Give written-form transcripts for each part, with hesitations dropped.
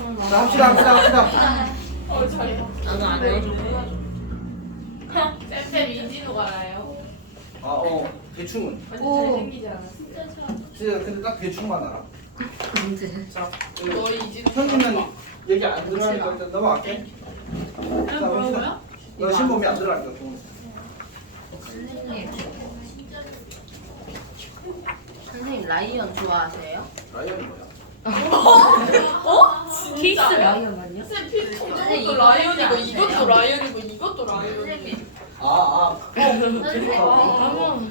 자, 합시다. 잘해. 나도 안 해. 쌤 이진우가 알아요. 대충은. 완전 잘생기지 않아? 진짜 근데 딱 대충만 알아. 문제. 자, 너희 이진우. 형님은 얘기 안 들어가니까 일단 넘어갈게. 자, 봅시다. 너 신범이 안 들어가니까 좀. 선생님. 선생님 라이언 좋아하세요? 라이언이 뭐야? 키스 라이언 아니야? 쌤 필통 저것도 라이언이고 이것도 라이언이고 이것도 라이언이고. 선생님. 선생님.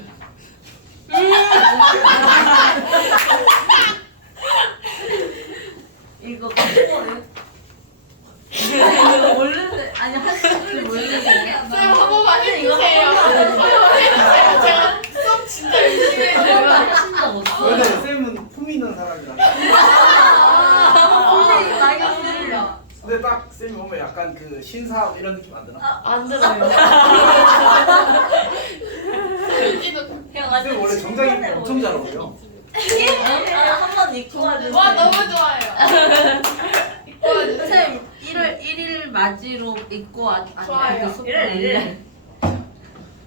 이거 뽀뽀를? 이거 모르는 아니 하실 모르는 쌤 한 번만 이거 해주세요. 한 번만 해주세요. 제가 수업 진짜 열심히 해요. 하신 적 없어. 근데 쌤은 품 있는 사람이라. 선생님 라이언을 근데 딱 쌤이 보면 약간 그 신사 이런 느낌 안 드나? 안 들어요. 이진우. 쌤 원래 정장이 엄청 잘 어울려. 한번 입고 와주세요. 와 너무 좋아요. 입고 와주세요. 선생님 1일 맞이로 입고 좋아요. 일일.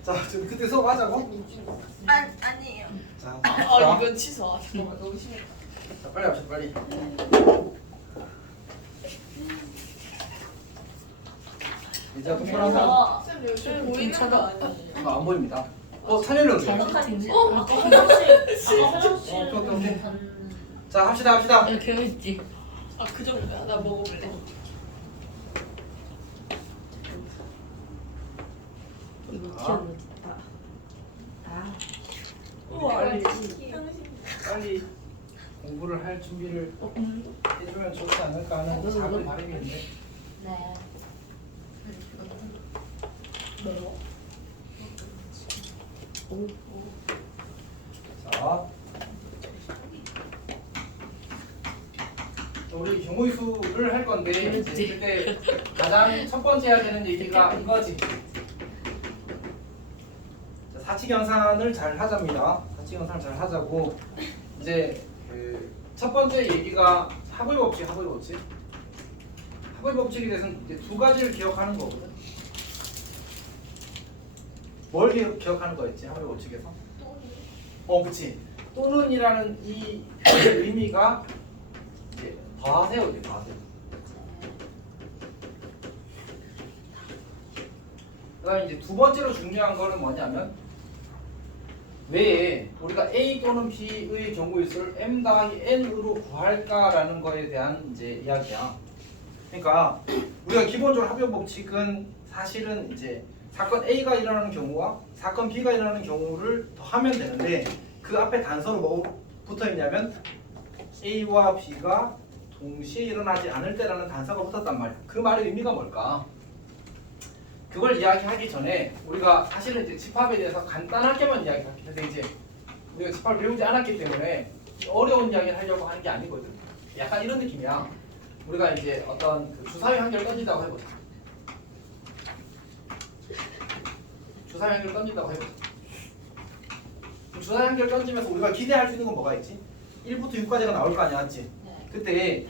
자, 지금 그때 수업 하자고? 아니에요. 자, 이건 취소. 잠깐만 너무 심했다. 자, 빨리 합시다, 빨리. 이제 동그란 거 쌤 요즘 보이는 거 아니에요? 안 보입니다. 찬열이 어디? 자, 합시다. 재밌지. 아 그 정도야? 나 먹어볼래. 우와. 빨리 공부를 할 준비를 해주면 좋지 않을까 하는 작은 바람인데. 네. 매워. 자, 우리 경우수를 할 건데 이제 그때 가장 첫 번째 해야 되는 얘기가 이거지. 자, 사칙연산을 잘 하자입니다. 사칙연산을 잘 하자고 이제 그 첫 번째 얘기가 합의 법칙. 합의 법칙에 대해서는 이제 두 가지를 기억하는 거거든. 뭘 기억하는 거였지? 합의 법칙에서? 그치. 또는이라는 이 의미가 이제 더하세요, 이제 더하세요. 그다음에 이제 두 번째로 중요한 거는 뭐냐면 왜 우리가 A 또는 B의 경우의 수를 m 더하기 n으로 구할까라는 거에 대한 이제 이야기야. 그러니까 우리가 기본적으로 합의 법칙은 사실은 이제 사건 A가 일어나는 경우와 사건 B가 일어나는 경우를 더하면 되는데 그 앞에 단서로 뭐 붙어 있냐면 A와 B가 동시에 일어나지 않을 때라는 단서가 붙었단 말이야. 그 말의 의미가 뭘까? 그걸 이야기하기 전에 우리가 사실은 이제 집합에 대해서 간단하게만 이야기할게. 근데 이제 우리가 집합을 배우지 않았기 때문에 어려운 이야기를 하려고 하는 게 아니거든. 약간 이런 느낌이야. 우리가 이제 어떤 그 주사위 한 개를 던진다고 해보자. 주사위 한 개를 던진다고 해보자. 주사위 한 개를 던지면서 우리가 기대할 수 있는 건 뭐가 있지? 1부터 6까지가 나올 거 아니야, 맞지? 그때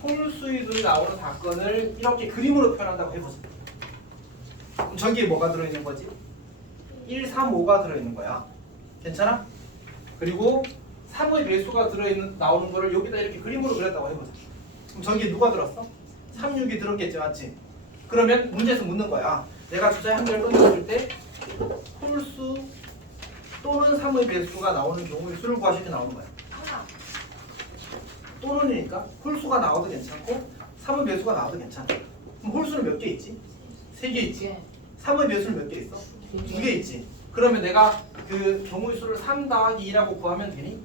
홀수익이 나오는 사건을 이렇게 그림으로 표현한다고 해보자. 그럼 저기에 뭐가 들어있는 거지? 1, 3, 5가 들어있는 거야. 괜찮아? 그리고 3의 배수가 나오는 거를 여기다 이렇게 그림으로 그렸다고 해보자. 그럼 저기에 누가 들었어? 3, 6이 들었겠지, 맞지? 그러면 문제에서 묻는 거야. 내가 주사위 한 개를 던졌을 때 홀수 또는 3의 배수가 나오는 경우의 수를 구하실 때 나오는 거야. 또는이니까 홀수가 나와도 괜찮고 3의 배수가 나와도 괜찮아. 그럼 홀수는 몇 개 있지? 3개 있지. 3의 배수는 몇 개 있어? 2개 있지. 그러면 내가 그 경우의 수를 3 더하기 2라고 구하면 되니?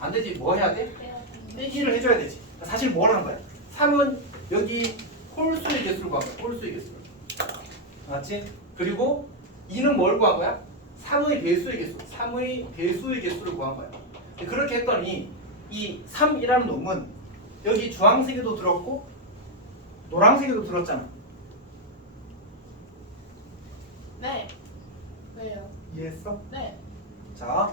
안 되지. 뭐 해야 돼? 빼기를 해줘야 되지. 사실 뭘 한 거야? 3은 여기 홀수의 개수를 구한 거야. 홀수의 개수를. 맞지? 그리고 2는 뭘 구한 거야? 3의 배수의 개수. 3의 배수의 개수를 구한 거야. 그렇게 했더니 이 3이라는 놈은 여기 주황색에도 들었고 노란색에도 들었잖아. 네. 왜요? 이해했어? 네. 자,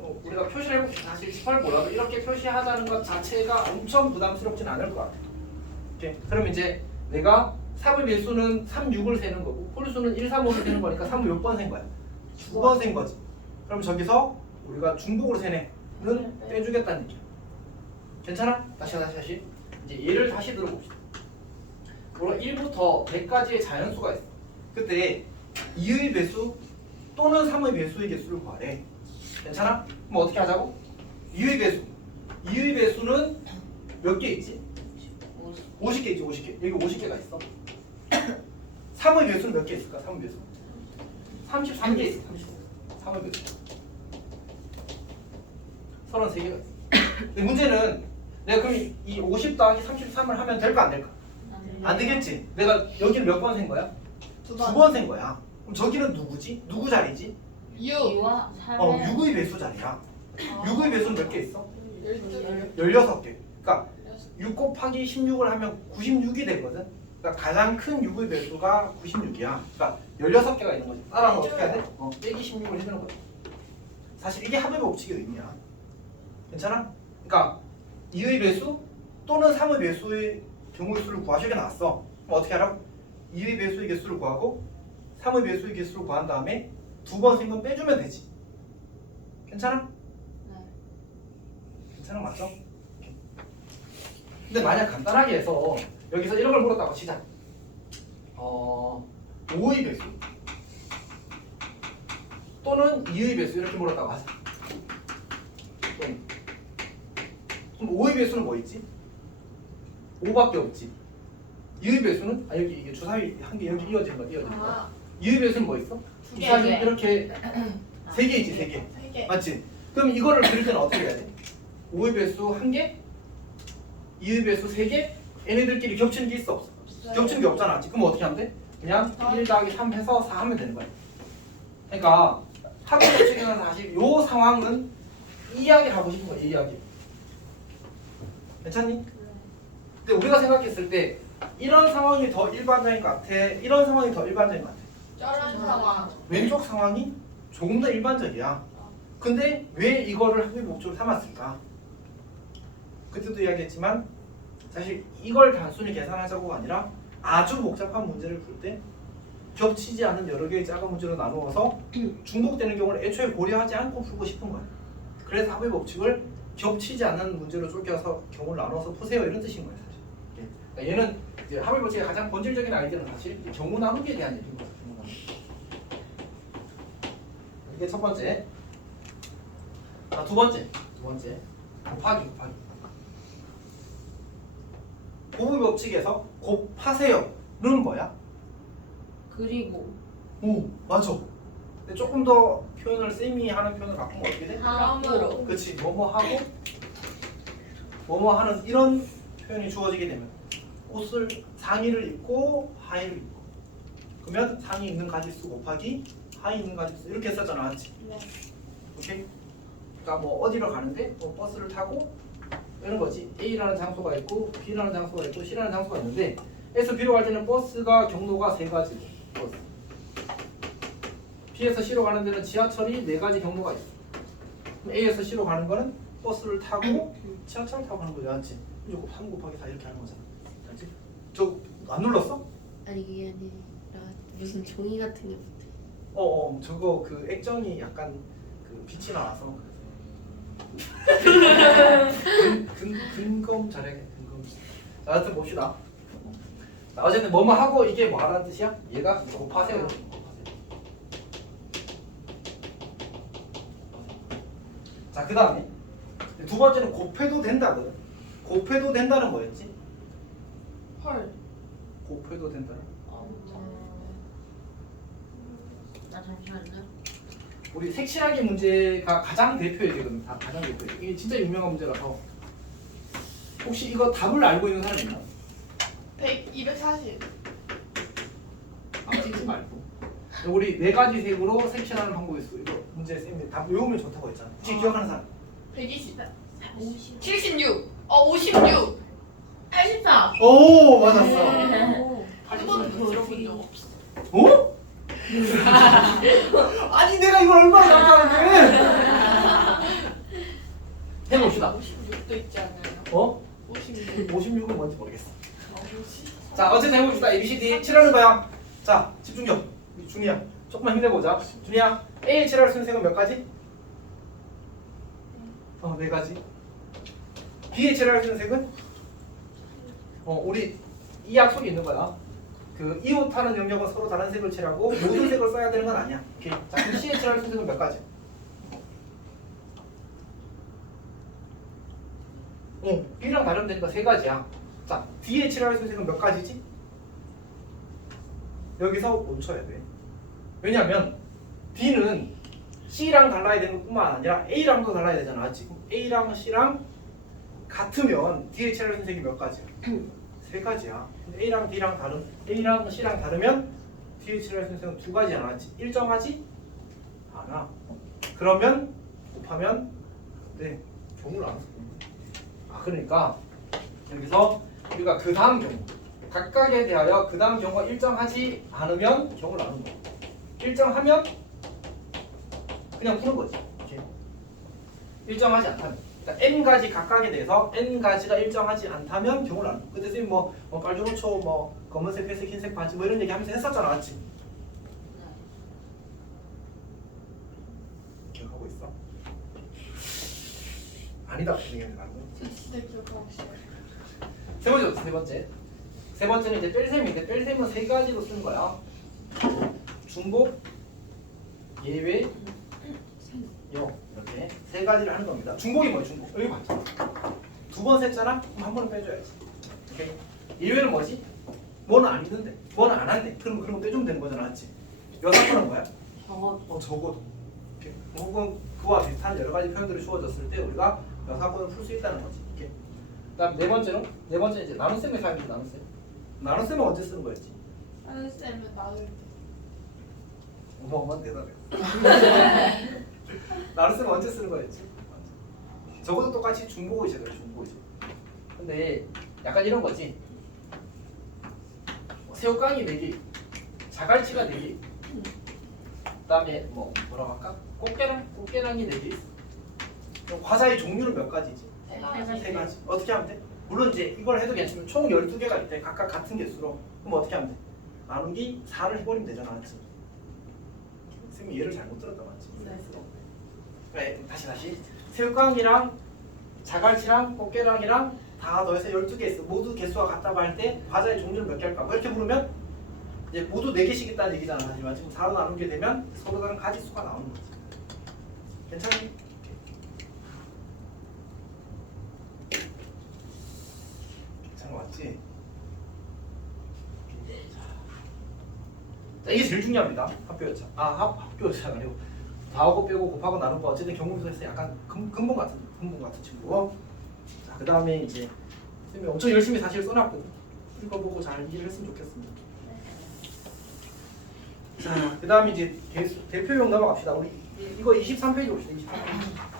우리가 표시를 해봅시다. 사실 18 몰라도 이렇게 표시하자는 것 자체가 엄청 부담스럽진 않을 것 같아요. 오케이? 그럼 이제 내가 3의 매수는 3, 6을 세는 거고 홀수는 1, 3, 5를 세는 거니까 3을 몇 번 센 거야? 2번 센 거지. 그럼 저기서 우리가 중복으로 세네는 빼주겠다는 얘기야. 괜찮아? 다시 이제 얘를 다시 들어봅시다. 우리가 1부터 100까지의 자연수가 있어. 그때 2의 배수 또는 3의 배수의 개수를 구하래. 괜찮아? 그럼 어떻게 하자고? 2의 배수. 2의 배수는 몇 개 있지? 50개 있지, 50개. 여기 50개가 있어. 3의 배수는 몇 개 있을까? 3의 배수. 33개 있어. 3의 배수. 33개가 있어. 근데 문제는 내가 그럼 이 50 더하기 33을 하면 될까 안 될까? 안 되겠지. 내가 여기는 몇 번 센 거야? 두 번 센 거야. 그럼 저기는 누구지? 누구 자리지? 6. 6의 배수 자리야. 6의 배수는 몇 개 있어? 12. 16개. 그러니까 6 곱하기 16을 하면 96이 되거든. 그러니까 가장 큰 6의 배수가 96이야. 그러니까 16개가 있는 거지. 따라서 어떻게 해야 돼? 빼기 16을 해주는 거지. 사실 이게 합의 법칙의 의미야. 괜찮아? 그러니까 2의 배수 또는 3의 배수의 경우의 수를 구하시게 나왔어. 그럼 어떻게 하라고? 2의 배수의 개수를 구하고 3의 배수의 개수를 구한 다음에 두 번 센 건 빼주면 되지. 괜찮아? 괜찮아 맞죠? 근데 만약 간단하게 해서 여기서 이런 걸 물었다고 치자. 5의 배수 또는 2의 배수 이렇게 물었다고 하자. 그럼 5의 배수는 뭐 있지? 5밖에 없지. 2의 배수는 여기 이게 주사위 한 개 여기 이어지는 거. 2의 배수는 뭐 있어? 두 개. 주사위 이렇게 3개 있지, 3개. 3개. 맞지? 그럼 이거를 그릴 때는 어떻게 해야 돼? 5의 배수 1개, 2의 배수 3개, 얘네들끼리 겹치는 게 있어 없어? 겹치는 게 없잖아. 그럼 어떻게 하면 돼? 그냥 1 더하기 3 해서 4 하면 되는 거야. 그러니까 합의 법칙에서는 사실 요 상황은 이 이야기를 하고 싶은 거야. 이 이야기. 괜찮니? 근데 우리가 생각했을 때 이런 상황이 더 일반적인 것 같아? 이런 상황이 더 일반적인 것 같아? 저런 상황. 왼쪽 상황이 조금 더 일반적이야. 근데 왜 이거를 합의 법칙으로 삼았을까? 그때도 이야기했지만 사실 이걸 단순히 계산하자고가 아니라 아주 복잡한 문제를 풀 때 겹치지 않은 여러 개의 작은 문제로 나누어서 중복되는 경우를 애초에 고려하지 않고 풀고 싶은 거야. 그래서 합의 법칙을 겹치지 않는 문제로 쪼개서 경우를 나눠서 푸세요 이런 뜻인 거야 사실. 그러니까 얘는 이제 합의 법칙의 가장 본질적인 아이디어는 사실 경우 나누기에 대한 얘기인 거야. 경우 나누기. 이게 첫 번째. 자, 두 번째 곱하기. 곱의 법칙에서 곱하세요는 뭐야? 그리고 오 맞아. 근데 조금 더 표현을 쌤이 하는 표현을 바꾸면 어떻게 돼? 다음으로. 그렇지. 뭐뭐 하고 뭐뭐 하는 이런 표현이 주어지게 되면 옷을 상의를 입고 하의를 입고 그러면 상의 입는 가지수 곱하기 하의 입는 가지수 이렇게 썼잖아, 맞지? 네. 오케이? 그러니까 뭐 어디로 가는데 뭐 버스를 타고 이런 거지. A라는 장소가 있고 B라는 장소가 있고 C라는 장소가 있는데 A에서 B로 갈 때는 버스가 경로가 세 가지고 버스. B에서 C로 가는 데는 지하철이 네 가지 경로가 있어. 그럼 A에서 C로 가는 거는 버스를 타고 지하철을 타고 가는 거지, 맞지? 이제 3 곱하기 4 이렇게 하는 거잖아, 알지? 저 안 눌렀어? 아니 그게 아니라 무슨 종이 같은 게 붙어. 저거 그 액정이 약간 그 빛이 나와서 근검 잘해. 근검. 자, 하여튼 봅시다. 자, 어쨌든 뭐뭐 하고 이게 뭐 하라는 뜻이야? 얘가 곱하세요. 이렇게 곱하세요. 자, 그 다음에 두 번째는 곱해도 된다거든. 곱해도 된다는 뭐였지? 헐. 곱해도 된다는. 나 잠시만요. 우리 색칠하기 문제가 가장 대표적이거든. 다 가장 대표. 이게 진짜 유명한 문제라서. 혹시 이거 답을 알고 있는 사람 있나? 240. 찍지 말고. 우리 네 가지 색으로 색칠하는 방법이 있어. 이거 문제 쌤이 답 외우면 좋다고 했잖아. 혹시 기억하는 사람? 120. 76. 56. 84. 오 맞았어. 한 번도 들어본 적 없어. 어? 아니 내가 이걸 얼마나 잘하는데? 해봅시다. 56도 있지 않나요? 어? 56. 56은 뭔지 모르겠어. 뭐지? 자, 어쨌든 해봅시다. ABCD 칠하는 거야. 자, 집중력. 준이야, 조금만 힘내보자. 준이야, A 칠할 수 있는 색은 몇 가지? 네 가지. B에 칠할 수 있는 색은? 우리 이 약속이 있는 거야. 그 이웃하는 영역은 서로 다른 색을 칠하고 모든 색을 써야 되는 건 아니야. 오케이. 자, 그럼 C에 칠할 수 있는 색은 몇 가지? B랑 다르면 되니까 세 가지야. 자, D에 칠할 수 있는 색은 몇 가지지? 여기서 멈춰야 돼. 왜냐면 D는 C랑 달라야 되는 것뿐만 아니라 A랑도 달라야 되잖아. 지금 A랑 C랑 같으면 D에 칠할 수 있는 색이 몇 가지야? 세 가지야. 근데 A랑 C랑 다르면 D에 칠할 수 있는 색은 두 가지야. 일정하지 않아. 그러면 곱하면 네, 경우를 안 써. 그러니까 여기서 우리가 그 다음 경우 각각에 대하여 그 다음 경우가 일정하지 않으면 경우를 나누는 거야. 일정하면 그냥 푸는 거지. 이렇게. 일정하지 않다면, 그러니까 n 가지 각각에 대해서 n 가지가 일정하지 않다면 경우를 나누는 거야. 그때 선생님 뭐 빨주노초, 뭐 검은색, 회색, 흰색 바지 뭐 이런 얘기 하면서 했었잖아, 맞지? 기억하고 있어? 아니다, 선생님 말고. 저 진짜 기억하고 있어요. 세 번째는 이제 뺄셈인데 뺄셈은 세 가지로 쓰는 거야. 중복, 예외, 요 이렇게 세 가지를 하는 겁니다. 중복이 뭐야? 중복. 여기 봤잖아. 두 번 셌잖아? 그럼 한 번은 빼줘야지. 오케이. 예외는 뭐지? 뭐는 안 있는데, 뭐는 안 한대. 그럼 그런 거 빼주면 되는 거잖아, 맞지? 여사건은 뭐야? 적어도. 적어도. 이렇게. 혹은 그와 비슷한 여러 가지 표현들이 주어졌을 때 우리가 여사건을 풀 수 있다는 거지. 이렇게. 그다음 네 번째는 이제 나눗셈의 사용이지. 나눗셈은 언제 쓰는 거였지? 하는 쌤은 나눌 때. 어마어마한 대답이야. 나눗셈은 언제 쓰는 거였지? 적어도 똑같이 중복이지, 중복이지. 근데 약간 이런 거지. 새우깡이 4개, 자갈치가 4개. 그다음에 뭐라고 할까? 꽃게랑이 4개 있어. 그럼 과자의 종류는 몇 가지지? 세 가지. 어떻게 하면 돼? 물론 이제 이걸 해도 괜찮으면 총 12개가 있대. 각각 같은 개수로. 그럼 어떻게 하면 돼? 나누기 4를 해버리면 되잖아, 맞지? 선생님이 예를 잘못 들었다, 맞지? 네, 다시. 새우깡이랑 자갈치랑 꽃게랑이랑 다 더해서 12개 있어. 모두 개수가 같다고 할 때 과자의 종류는 몇 개 할까? 뭐 이렇게 물으면 이제 모두 4개씩 있다는 얘기잖아. 하지만 지금 4로 나누게 되면 서로 다른 가지수가 나오는 거지. 괜찮니? 맞지? 자, 이게 제일 중요합니다. 합교여차. 합교여차가 아니고 다하고 빼고 곱하고 나누고 어쨌든 경우에서 약간 근본 같은 친구. 자, 그다음에 이제 선생님이 엄청 열심히 사실 써놨거든. 읽어보고 잘 이해를 했으면 좋겠습니다. 자, 그다음에 이제 대표용 넘어갑시다. 우리 이거 23페이지 봅시다. 23페이지.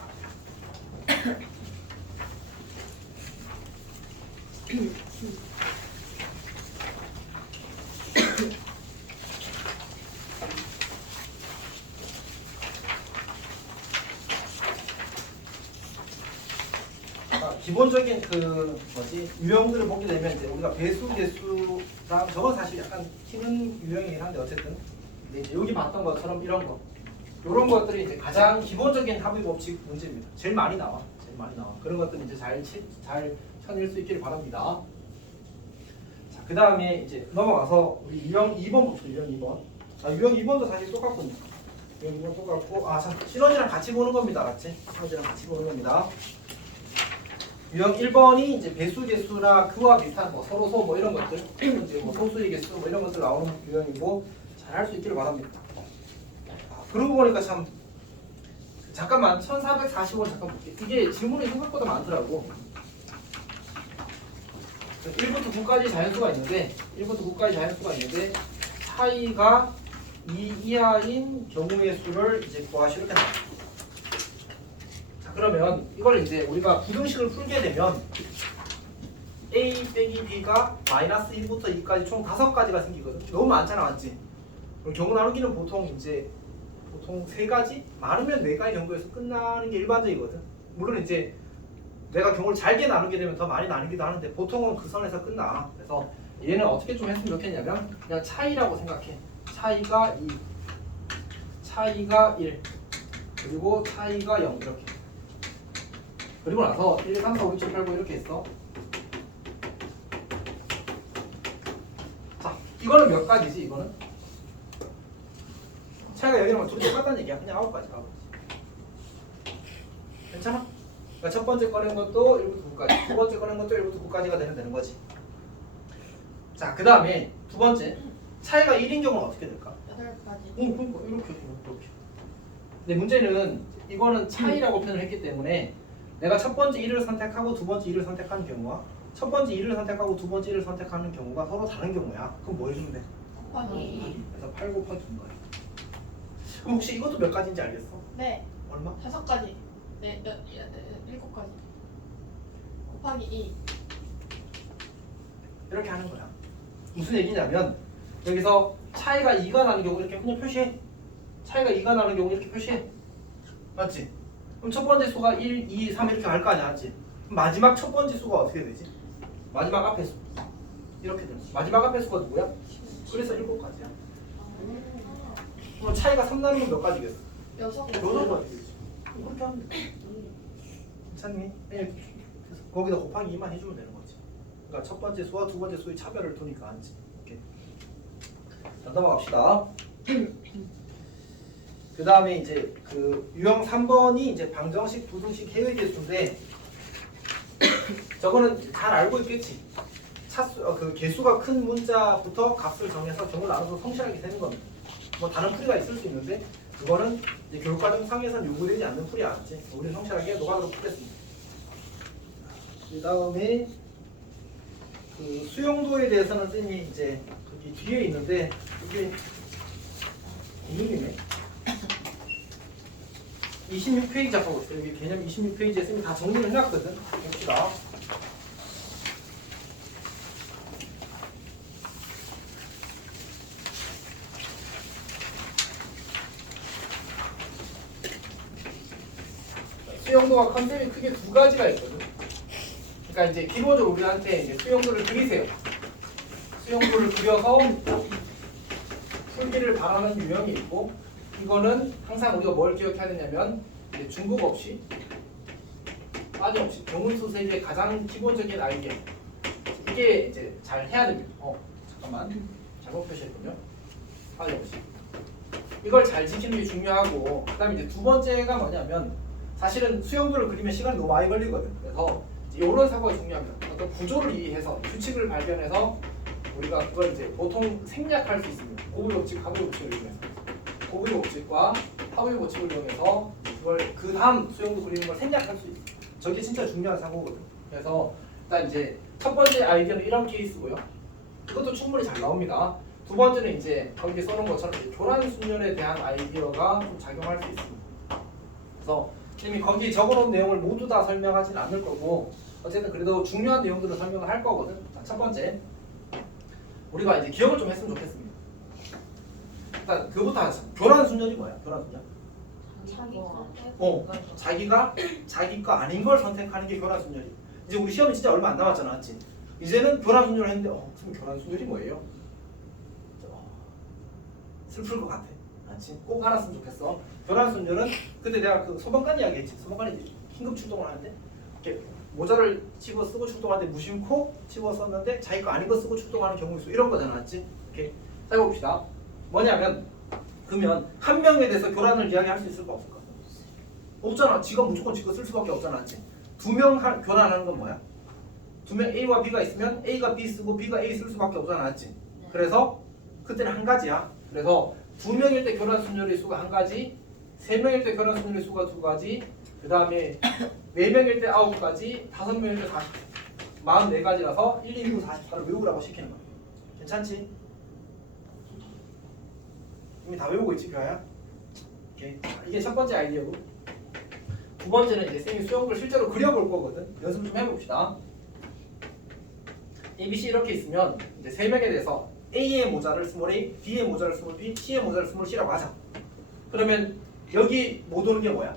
기본적인 유형들을 보게 되면 이제 우리가 배수, 개수랑 저건 사실 약간 튀는 유형이긴 한데 어쨌든 이제 여기 봤던 것처럼 이런 것들이 이제 가장 기본적인 합의 법칙 문제입니다. 제일 많이 나와. 그런 것들 이제 잘 쳐낼 수 있기를 바랍니다. 자, 그 다음에 이제 넘어가서 우리 유형 2번 봅시다. 유형 2번. 유형 2번도 사실 똑같군요. 유형 2번 똑같고, 시너지랑 같이 보는 겁니다. 시너지랑 같이 보는 겁니다. 유형 1번이 이제 배수, 개수나 그와 비슷한 서로소 이런 것들, 이제 소수의 개수 이런 것들 나오는 유형이고 잘 할 수 있기를 바랍니다. 그러고 보니까 참 잠깐만 1445원 잠깐 볼게. 이게 질문이 생각보다 많더라고. 1부터 9까지 자연수가 있는데 차이가 2 이하인 경우의 수를 이제 구하시 이렇게 나와요. 자, 그러면 이걸 이제 우리가 부등식을 풀게 되면 A 빼기 B가 마이너스 1부터 2까지 총 5가지가 생기거든. 너무 많잖아, 맞지? 그럼 경우 나누기는 보통 3가지? 많으면 4가지 정도에서 끝나는 게 일반적이거든. 물론 이제 내가 경우를 잘게 나누게 되면 더 많이 나누기도 하는데 보통은 그 선에서 끝나. 그래서 얘는 어떻게 좀 했으면 좋겠냐면 그냥 차이라고 생각해. 차이가 2, 차이가 1, 그리고 차이가 0 이렇게. 그리고 나서 1, 2, 3, 4, 5, 6, 7, 8, 9 이렇게 했어. 자, 이거는 몇 가지지? 이거는? 차이가 0이라면 둘이 똑같다는 얘기야. 그냥 9가지. 괜찮아? 그러니까 첫 번째 꺼낸 것도 1부터 9까지, 두 번째 꺼낸 것도 1부터 9까지가 되는 거지. 자, 그 다음에 두 번째 차이가 1인 경우는 어떻게 될까? 8가지. 그러니까 이렇게. 근데 문제는 이거는 차이라고 표현을 했기 때문에 내가 첫 번째 1을 선택하고 두 번째 1을 선택하는 경우와 첫 번째 1을 선택하고 두 번째 1을 선택하는 경우가 서로 다른 경우야. 그럼 뭐 해주면 돼? 곱하기. 그래서 8 곱하기 2거야. 그럼 혹시 이것도 몇 가지인지 알겠어? 네. 얼마? 5가지. 네, 7가지. 곱하기 2. 이렇게 하는 거야. 무슨 얘기냐면 여기서 차이가 2가 나는 경우 이렇게 그냥 표시해. 차이가 2가 나는 경우 이렇게 표시해. 맞지? 그럼 첫 번째 수가 1, 2, 3 이렇게 갈 거 아니야, 맞지? 그럼 마지막 첫 번째 수가 어떻게 되지? 마지막 앞에 수 이렇게 되는 거야. 마지막 앞에 수가 누구야? 그래서 7가지야. 그럼 차이가 3 나는 건 몇 가지겠어? 6가지. 8가지겠지. 그렇게 하면 돼. 괜찮니? 네. 그래서 거기다 곱하기 2만 해주면 되는 거지. 그러니까 첫 번째 수와 두 번째 수의 차별을 두니까 안지. 이렇게. 자, 넘어갑시다. 그 다음에 이제 그 유형 3번이 이제 방정식, 부등식, 해외계수인데 저거는 잘 알고 있겠지. 차수, 그 개수가 큰 문자부터 값을 정해서 경우 나눠서 성실하게 되는 겁니다. 뭐 다른 풀이가 있을 수 있는데 그거는 이제 교육과정상에서는 요구되지 않는 풀이 아니지. 우리는 성실하게 노가다로 풀겠습니다. 그 다음에 그 수용도에 대해서는 선생님이 이제 여기 뒤에 있는데 이게 이름이네. 26페이지 잡고 있어요. 여기 개념 26페이지에 선생님이 다 정리를 해놨거든. 봅시다. 수용도가 컨셉이 크게 두 가지가 있거든. 그러니까 이제 기본적으로 우리한테 이제 수용도를 그리세요. 수용도를 그려서 풀기를 바라는 유형이 있고, 이거는 항상 우리가 뭘 기억해야 되냐면 이제 중복 없이 빠짐없이 경운수 세계의 가장 기본적인 아이디어, 이게 이제 잘 해야 됩니다. 잠깐만 잘못 표시했군요. 빠짐없이 이걸 잘 지키는 게 중요하고, 그 다음에 이제 두 번째가 뭐냐면 사실은 수용도를 그리면 시간이 너무 많이 걸리거든. 그래서 이런 사고가 중요합니다. 어떤 구조를 이해해서 규칙을 발견해서 우리가 그걸 이제 보통 생략할 수 있습니다. 고부의 법칙, 하부의 법칙을 이용해서 고부의 법칙과 하부의 법칙을 이용해서 그걸 그 다음 수용도 그리는 걸 생략할 수 있어요. 저게 진짜 중요한 사고거든. 그래서 일단 이제 첫 번째 아이디어는 이런 케이스고요. 이것도 충분히 잘 나옵니다. 두 번째는 이제 거기 써놓은 것처럼 이제 교란 순열에 대한 아이디어가 좀 작용할 수 있습니다. 그래서 이미 거기 적어놓은 내용을 모두 다 설명하지는 않을 거고, 어쨌든 그래도 중요한 내용들을 설명을 할 거거든. 자, 첫 번째, 우리가 이제 기억을 좀 했으면 좋겠습니다. 일단 그부터 하자. 교란 순열이 뭐야? 교란 순열? 자기가 자기 거 아닌 걸 선택하는 게 교란 순열이. 이제 우리 시험이 진짜 얼마 안 남았잖아, 맞지? 이제는 교란 순열을 했는데, 그럼 교란 순열이 뭐예요? 슬플 것 같아. 맞지? 꼭 알았으면 좋겠어. 교란 순열은 근데 내가 그 소방관 이야기했지. 소방관이 긴급 출동을 하는데 이렇게 모자를 집어 쓰고 출동할 때 무심코 집어 썼는데 자기 거 아닌 거 쓰고 출동하는 경우 있어. 이런 거잖아, 맞지? 이렇게 해봅시다. 뭐냐면 그러면 한 명에 대해서 교란을 이야기할 수 있을까 없을까? 없잖아. 지가 무조건 지가 쓸 수밖에 없잖아, 맞지? 두 명 교란하는 건 뭐야? 두 명 A와 B가 있으면 A가 B 쓰고 B가 A 쓸 수밖에 없잖아, 맞지? 그래서 그때는 한 가지야. 그래서 두 명일 때 교란 순열의 수가 한 가지, 세 명일 때 교란 순열의 수가 두 가지, 그 다음에 네 명일 때 9가지, 다섯 명일 때 40, 44가지라서 1, 2, 9, 44를 외우라고 시키는 거야. 괜찮지? 이미 다 외우고 있지, 교아야? 오케이. 이게 첫 번째 아이디어고, 두 번째는 이제 쌤이 수영을 실제로 그려볼 거거든. 연습 좀 해봅시다. ABC 이렇게 있으면 이제 세 명에 대해서 A의 모자를 스몰 A, B의 모자를 스몰 B, C의 모자를 스몰 C라고 하자. 그러면 여기 못 오는 게 뭐야?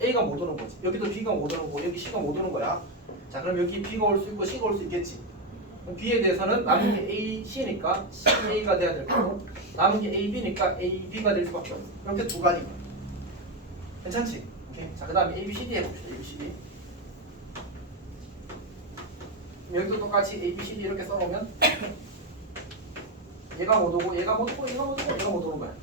A가 못 오는 거지. 여기도 B가 못 오는 거고 여기 C가 못 오는 거야. 자 그럼 여기 B가 올 수 있고 C가 올 수 있겠지. 그럼 B에 대해서는 남은 게 A, C니까 C, A가 돼야 될 거고 남은 게 A, B니까 A, B가 될 수밖에 없어. 이렇게 두 가지. 괜찮지? 오케이. 자 그다음에 A, B, C, D 해봅시다. A, B, C, D. 여기도 똑같이 A, B, C, D 이렇게 써놓으면 얘가 못 오고 얘가 못 오고 얘가 못 오고 얘가 못 오는 거야.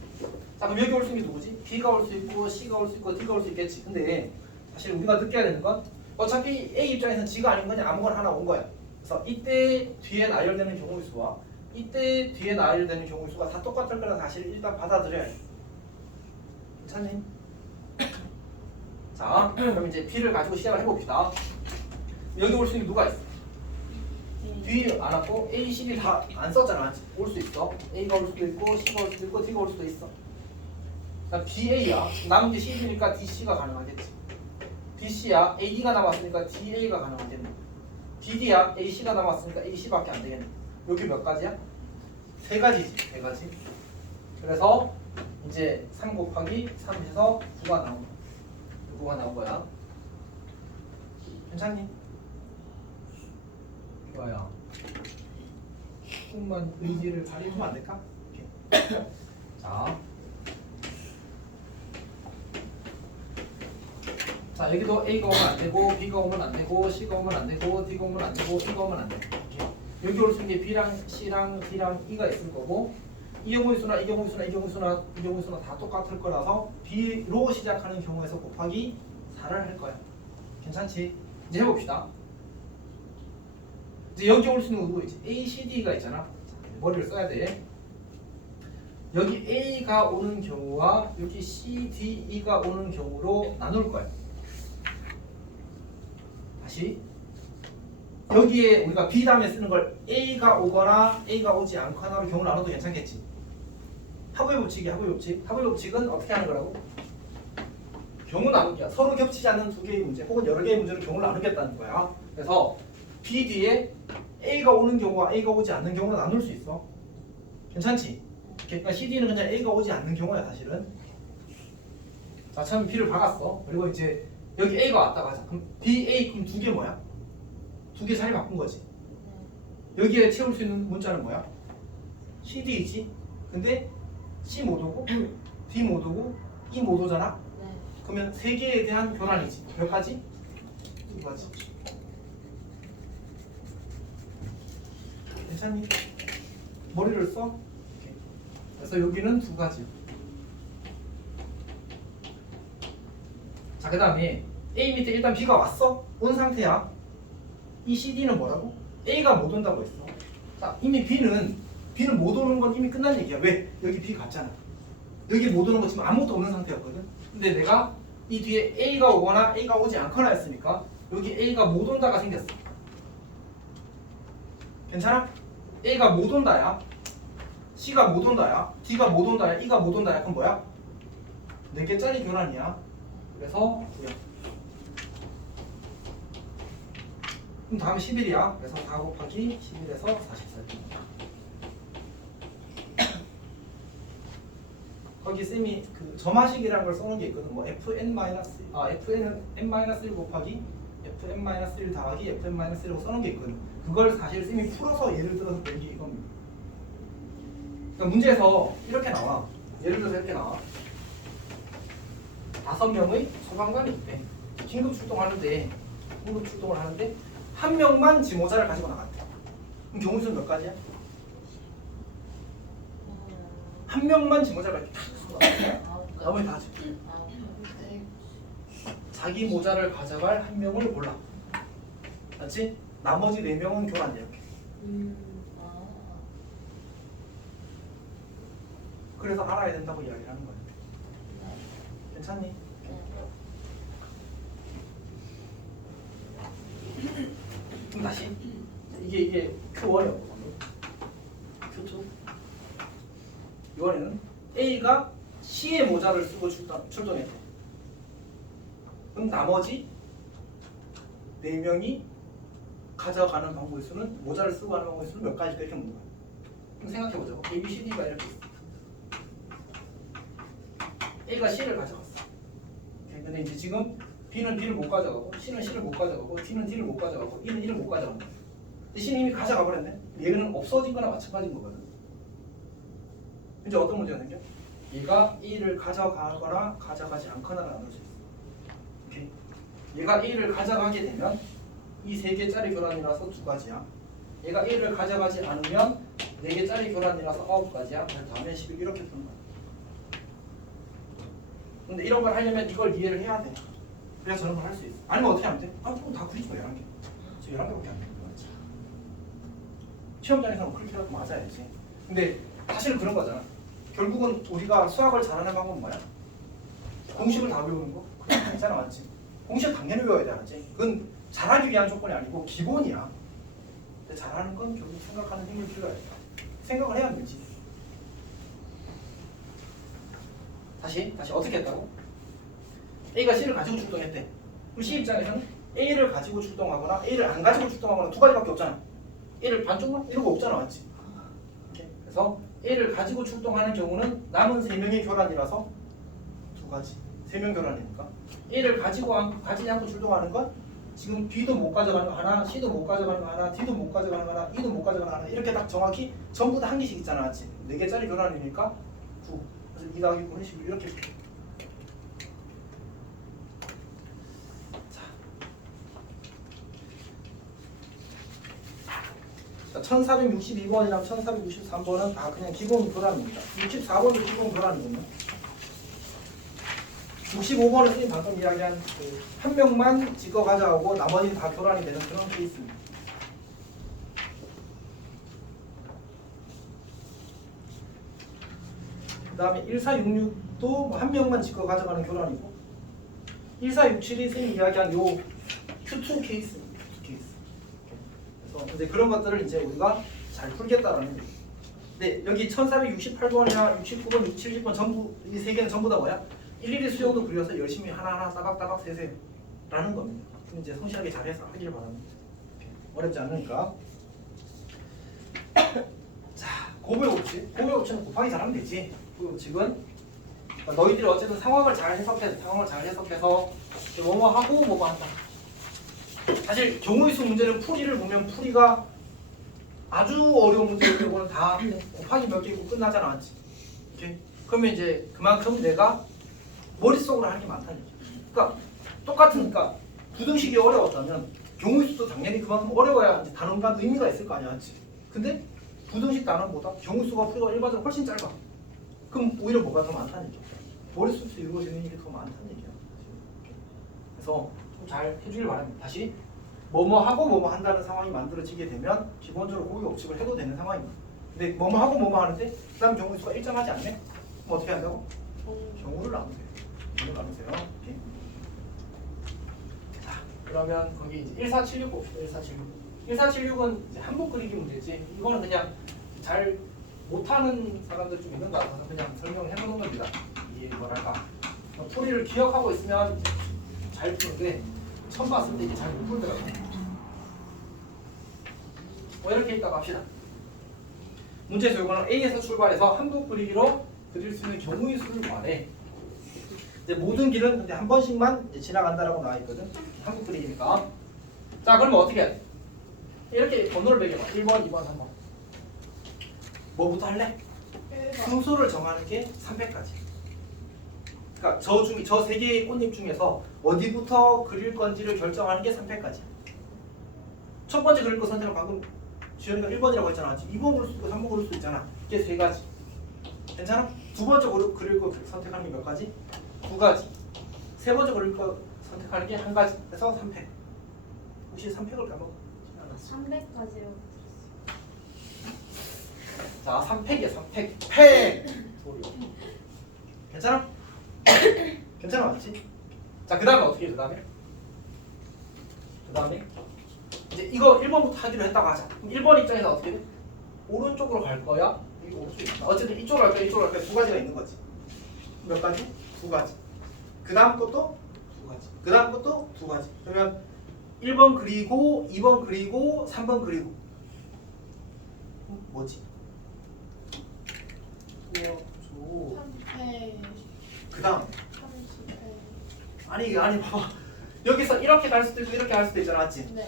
자 그럼 여기 올 수 있는 게 누구지? B가 올 수 있고 C가 올 수 있고 D가 올 수 있겠지. 근데 사실 우리가 느껴야 되는 건 어차피 A 입장에서는 G가 아닌 거냐 아무거나 하나 온 거야. 그래서 이때 뒤에 나열되는 경우의 수와 이때 뒤에 나열되는 경우의 수가 다 똑같을 거라 사실 일단 받아들여야 돼. 괜찮니? 자 그럼 이제 B를 가지고 시작을 해봅시다. 여기 올 수 있는 게 누가 있어? D 안 왔고 A, C, D 다 안 썼잖아. 올 수 있어. A가 올 수도 있고 C가 올 수도 있고 D가 올 수도 있어. B, A야. 남은 게 C, D니까 D, C가 가능하겠지. D, C야. A, D가 남았으니까 D, A가 가능하겠네. D, D야. A, C가 남았으니까 A, C밖에 안 되겠네. 여기 몇 가지야? 세 가지지. 세 가지. 그래서 이제 3 곱하기 3에서 9가 나온 거야. 9가 나온 거야. 괜찮니? 좋아요. 조금만 의지를 발휘해주면 안 될까? 오케이. 자 여기도 A가 오면 안 되고 B가 오면 안 되고 C가 오면 안 되고 D가 오면 안 되고 E가 오면 안 돼. 여기 올 수 있는 게 B랑 C랑 D랑 E가 있을 거고 이 경우의 수나 이 경우의 수나 이 경우의 수나 이 경우의 수나 다 똑같을 거라서 B로 시작하는 경우에서 곱하기 4를 할 거야. 괜찮지? 이제 해봅시다. 이제 여기 올 수 있는 거 누구있지? A, C, D가 있잖아. 머리를 써야 돼. 여기 A가 오는 경우와 여기 C, D, E가 오는 경우로 나눌 거야. 다시 여기에 우리가 B 다음에 쓰는 걸 A가 오거나 A가 오지 않거나로 경우 나눠도 괜찮겠지? 합의 법칙이 합의 법칙. 합의 법칙은 어떻게 하는 거라고? 경우 나누기야. 서로 겹치지 않는 두 개의 문제 혹은 여러 개의 문제로 경우를 나누겠다는 거야. 그래서 B 뒤에 A가 오는 경우와 A가 오지 않는 경우로 나눌 수 있어. 괜찮지? 그러니까 CD는 그냥 A가 오지 않는 경우야 사실은. 자 처음에 B를 박았어. 그리고 이제 여기 A가 왔다고 하자. 그럼 B, A 그럼 두 개 뭐야? 두 개 자리 바꾼 거지. 여기에 채울 수 있는 문자는 뭐야? CD이지. 근데 C 못 오고 D 못 오고 E 못 오잖아. 네. 그러면 세 개에 대한 교란이지. 몇 가지? 두 가지. 괜찮니? 머리를 써? 오케이. 그래서 여기는 두 가지. 자, 그 다음에 A 밑에 일단 B가 왔어? 온 상태야. 이 CD는 뭐라고? A가 못 온다고 했어. 자, 이미 B는 못 오는 건 이미 끝난 얘기야. 왜? 여기 B 갔잖아. 여기 못 오는 거 지금 아무것도 없는 상태였거든. 근데 내가 이 뒤에 A가 오거나 A가 오지 않거나 했으니까 여기 A가 못 온다가 생겼어. 괜찮아? A가 못 온다야. C가 못 온다야. D가 못 온다야. E가 못 온다야. 그럼 뭐야? 4개짜리 교란이야. 그래서 9야. 그럼 다음 11이야. 그래서 4 곱하기 11에서 44입니다. 거기 쌤이 그 점화식이라는 걸 써놓은 게 있거든. 뭐 fn은 n-1 곱하기 fn-1 더하기 fn-1이라고 써놓은 게 있거든. 그걸 사실 쌤이 풀어서 예를 들어서 낸 게 이겁니다. 그러니까 문제에서 이렇게 나와. 예를 들어서 이렇게 나와. 5명의 소방관이 있대. 긴급 출동을 하는데 한 명만 지모자를 가지고 나갔대. 그럼 경우 수는 몇 가지야? 한 명만 지모자를 가지고 나머지 다 하지. 자기 모자를 가져갈 한 명을 골라. 맞지? 나머지 4명은 교환돼 이렇게. 그래서 알아야 된다고 이야기를 하는 거야. 괜찮니? 그럼 다시 이게 Q1이었거든. Q2. 이번에는 A가 C의 모자를 쓰고 출동했대. 그럼 나머지 4명이 가져가는 방법의 수는 모자를 쓰고 하는 방법의 수는 몇 가지일까 이렇게 묻는 거야. 그럼 생각해보자고. A, B, C, D가 이렇게 있어. A가 C를 가져갔어. 오케이. 근데 이제 지금 B는 B를 못 가져가고 C는 C를 못 가져가고 D는 D를 못 가져가고 E는 E를 못 가져간다. C는 이미 가져가 버렸네. 얘는 없어진 거나 마찬가지인 거거든. 이제 어떤 문제가 생겨? 얘가 E를 가져가거나 가져가지 않거나가 나눌 수 있어. 오케이. 얘가 A를 가져가게 되면 이 3개짜리 교란이라서 2가지야. 얘가 A를 가져가지 않으면 4개짜리 교란이라서 9가지야. 그 다음에 10을 이렇게 푸는 거야. 근데 이런 걸 하려면 이걸 이해를 해야 돼. 그래야 저런 걸 할 수 있어. 아니면 어떻게 하면 돼? 그럼 다 구리지 마. 11개. 저 11개밖에 안 돼. 시험장에서는 그렇게라도 맞아야지. 근데 사실은 그런 거잖아. 결국은 우리가 수학을 잘하는 방법은 뭐야? 공식을 다 외우는 거? 그건 괜찮아, 맞지? 공식 당연히 외워야 돼, 맞지? 그건 잘하기 위한 조건이 아니고 기본이야. 근데 잘하는 건 결국 생각하는 힘을 필요해. 생각을 해야 되지. 다시 어떻게 했다고? A가 C를 가지고 출동했대. 그럼 C 입장에서는 A를 가지고 출동하거나 A를 안 가지고 출동하거나 2가지밖에 없잖아. A를 반쪽만? 이러고 없잖아, 맞지? 그래서 A를 가지고 출동하는 경우는 남은 3명의 교란이라서 2가지. 3명 교란이니까 A를 가지지 않고 출동하는 건 지금 B도 못 가져가는 거 하나, C도 못 가져가는 거 하나, D도 못 가져가는 거 하나, E도 못 가져가는 거 하나, 이렇게 딱 정확히 전부 다 한 개씩 있잖아, 맞지? 4개짜리 교란이니까 9. 그래서 2 더하기 9는 11 이렇게. 자, 1462번이랑 1463번은 다 그냥 기본 교란입니다. 64번도 기본 교란이거든요. 65번은 선생님 방금 이야기한 한 명만 지거 가져가고 나머지는 다 교란이 되는 그런 케이스입니다. 그 다음에 1466도 한 명만 지거 가져가는 교란이고 1467이 선생님 이야기한 요 Q2 케이스입니다. Q2 케이스. 그래서 이제 그런 것들을 이제 우리가 잘 풀겠다라는 거예요. 근데 여기 1468번이나 69번, 70번 전부 이 세 개는 전부 다 뭐야? 일일이 수정도 그려서 열심히 하나하나 따박따박 세세라는 겁니다. 그럼 이제 성실하게 잘해서 하길 바랍니다. 어렵지 않으니까. 자, 고배 법칙. 고배 법칙은 곱하기 잘하면 되지. 고배 법칙은 너희들이 어쨌든 상황을 잘 해석해서 뭐뭐 하고 뭐뭐 한다. 사실 경우의 수 문제는 풀이를 보면 풀이가 아주 어려운 문제들은 다 곱하기 몇 개고 끝나잖아, 맞지? 오케이? 그러면 이제 그만큼 내가 머릿속으로 하는 게 많다는 얘기죠. 그러니까 똑같으니까 부등식이 어려웠다면 경우의 수도 당연히 그만큼 어려워야 이제 단원간 의미가 있을 거 아니야, 맞지? 근데 부등식 단원보다 경우의 수가 풀이가 일반적으로 훨씬 짧아. 그럼 오히려 뭐가 더 많다는 얘기죠. 머릿속에서 이루어지는 일이 더 많다는 얘기야. 그래서 좀 잘 해주길 바랍니다. 다시 뭐뭐 하고 뭐뭐 한다는 상황이 만들어지게 되면 기본적으로 고유 법칙을 해도 되는 상황입니다. 근데 뭐뭐 하고 뭐뭐 하는데 그 다음 경우의 수가 일정하지 않네? 그럼 어떻게 한다고? 경우를 나누세요. 경우를 나누세요. 오케이. 자, 그러면 거기 이제 1476 봅시다. 1476. 1476은 이제 한복 그리기 문제지. 이거는 그냥 잘 못하는 사람들 좀 있는 것 같아서 그냥 설명을 해보는 겁니다. 이게 뭐랄까 풀이를 기억하고 있으면 잘 푸는데 처음 봤을 때 이게 잘 못 풀더라고요. 뭐 이렇게 있다가 합시다. 문제에서 이거는 A에서 출발해서 한복 그리기로 그릴 수 있는 경우의 수를 구하래. 이제 모든 길은 근데 한 번씩만 이제 지나간다라고 나와 있거든. 한복 그리기니까. 자, 그러면 어떻게 해? 이렇게 번호를 매겨봐. 1번, 2번, 3번. 뭐부터 할래? 순서를 정하는 게 300까지. 그러니까 저 세 개의 꽃잎 중에서 어디부터 그릴 건지를 결정하는 게 300까지야. 첫 번째 그릴 거 선택은 방금 주연이가 1번이라고 했잖아. 2번 그릴 수도 있고 3번 그릴 수도 있잖아. 이게 세 가지. 괜찮아? 두 번째 그릴 거 선택하는 게 몇 가지? 2가지. 세 번째 그릴 거 선택하는 게 1가지. 그래서 300. 혹시 300을 까먹어? 300까지요. 자, 3팩이야, 3팩. 팩! 괜찮아? 괜찮아, 맞지? 자, 그 다음에 어떻게 해, 그 다음에? 이제 이거 1번부터 하기로 했다고 하자. 그럼 1번 입장에서 어떻게 돼? 오른쪽으로 갈 거야? 이거 오른쪽에 있다. 어쨌든 이쪽으로 갈 거야, 이쪽으로 갈 거야. 2가지가 있는 거지. 몇 가지? 2가지. 그 다음 것도 2가지. 그 다음 것도 2가지. 그러면 1번 그리고 2번 그리고 3번 그리고 뭐지? 그 다음 아니 봐봐. 여기서 이렇게 갈 수도 있고 이렇게 갈 수도 있잖아, 맞지? 네.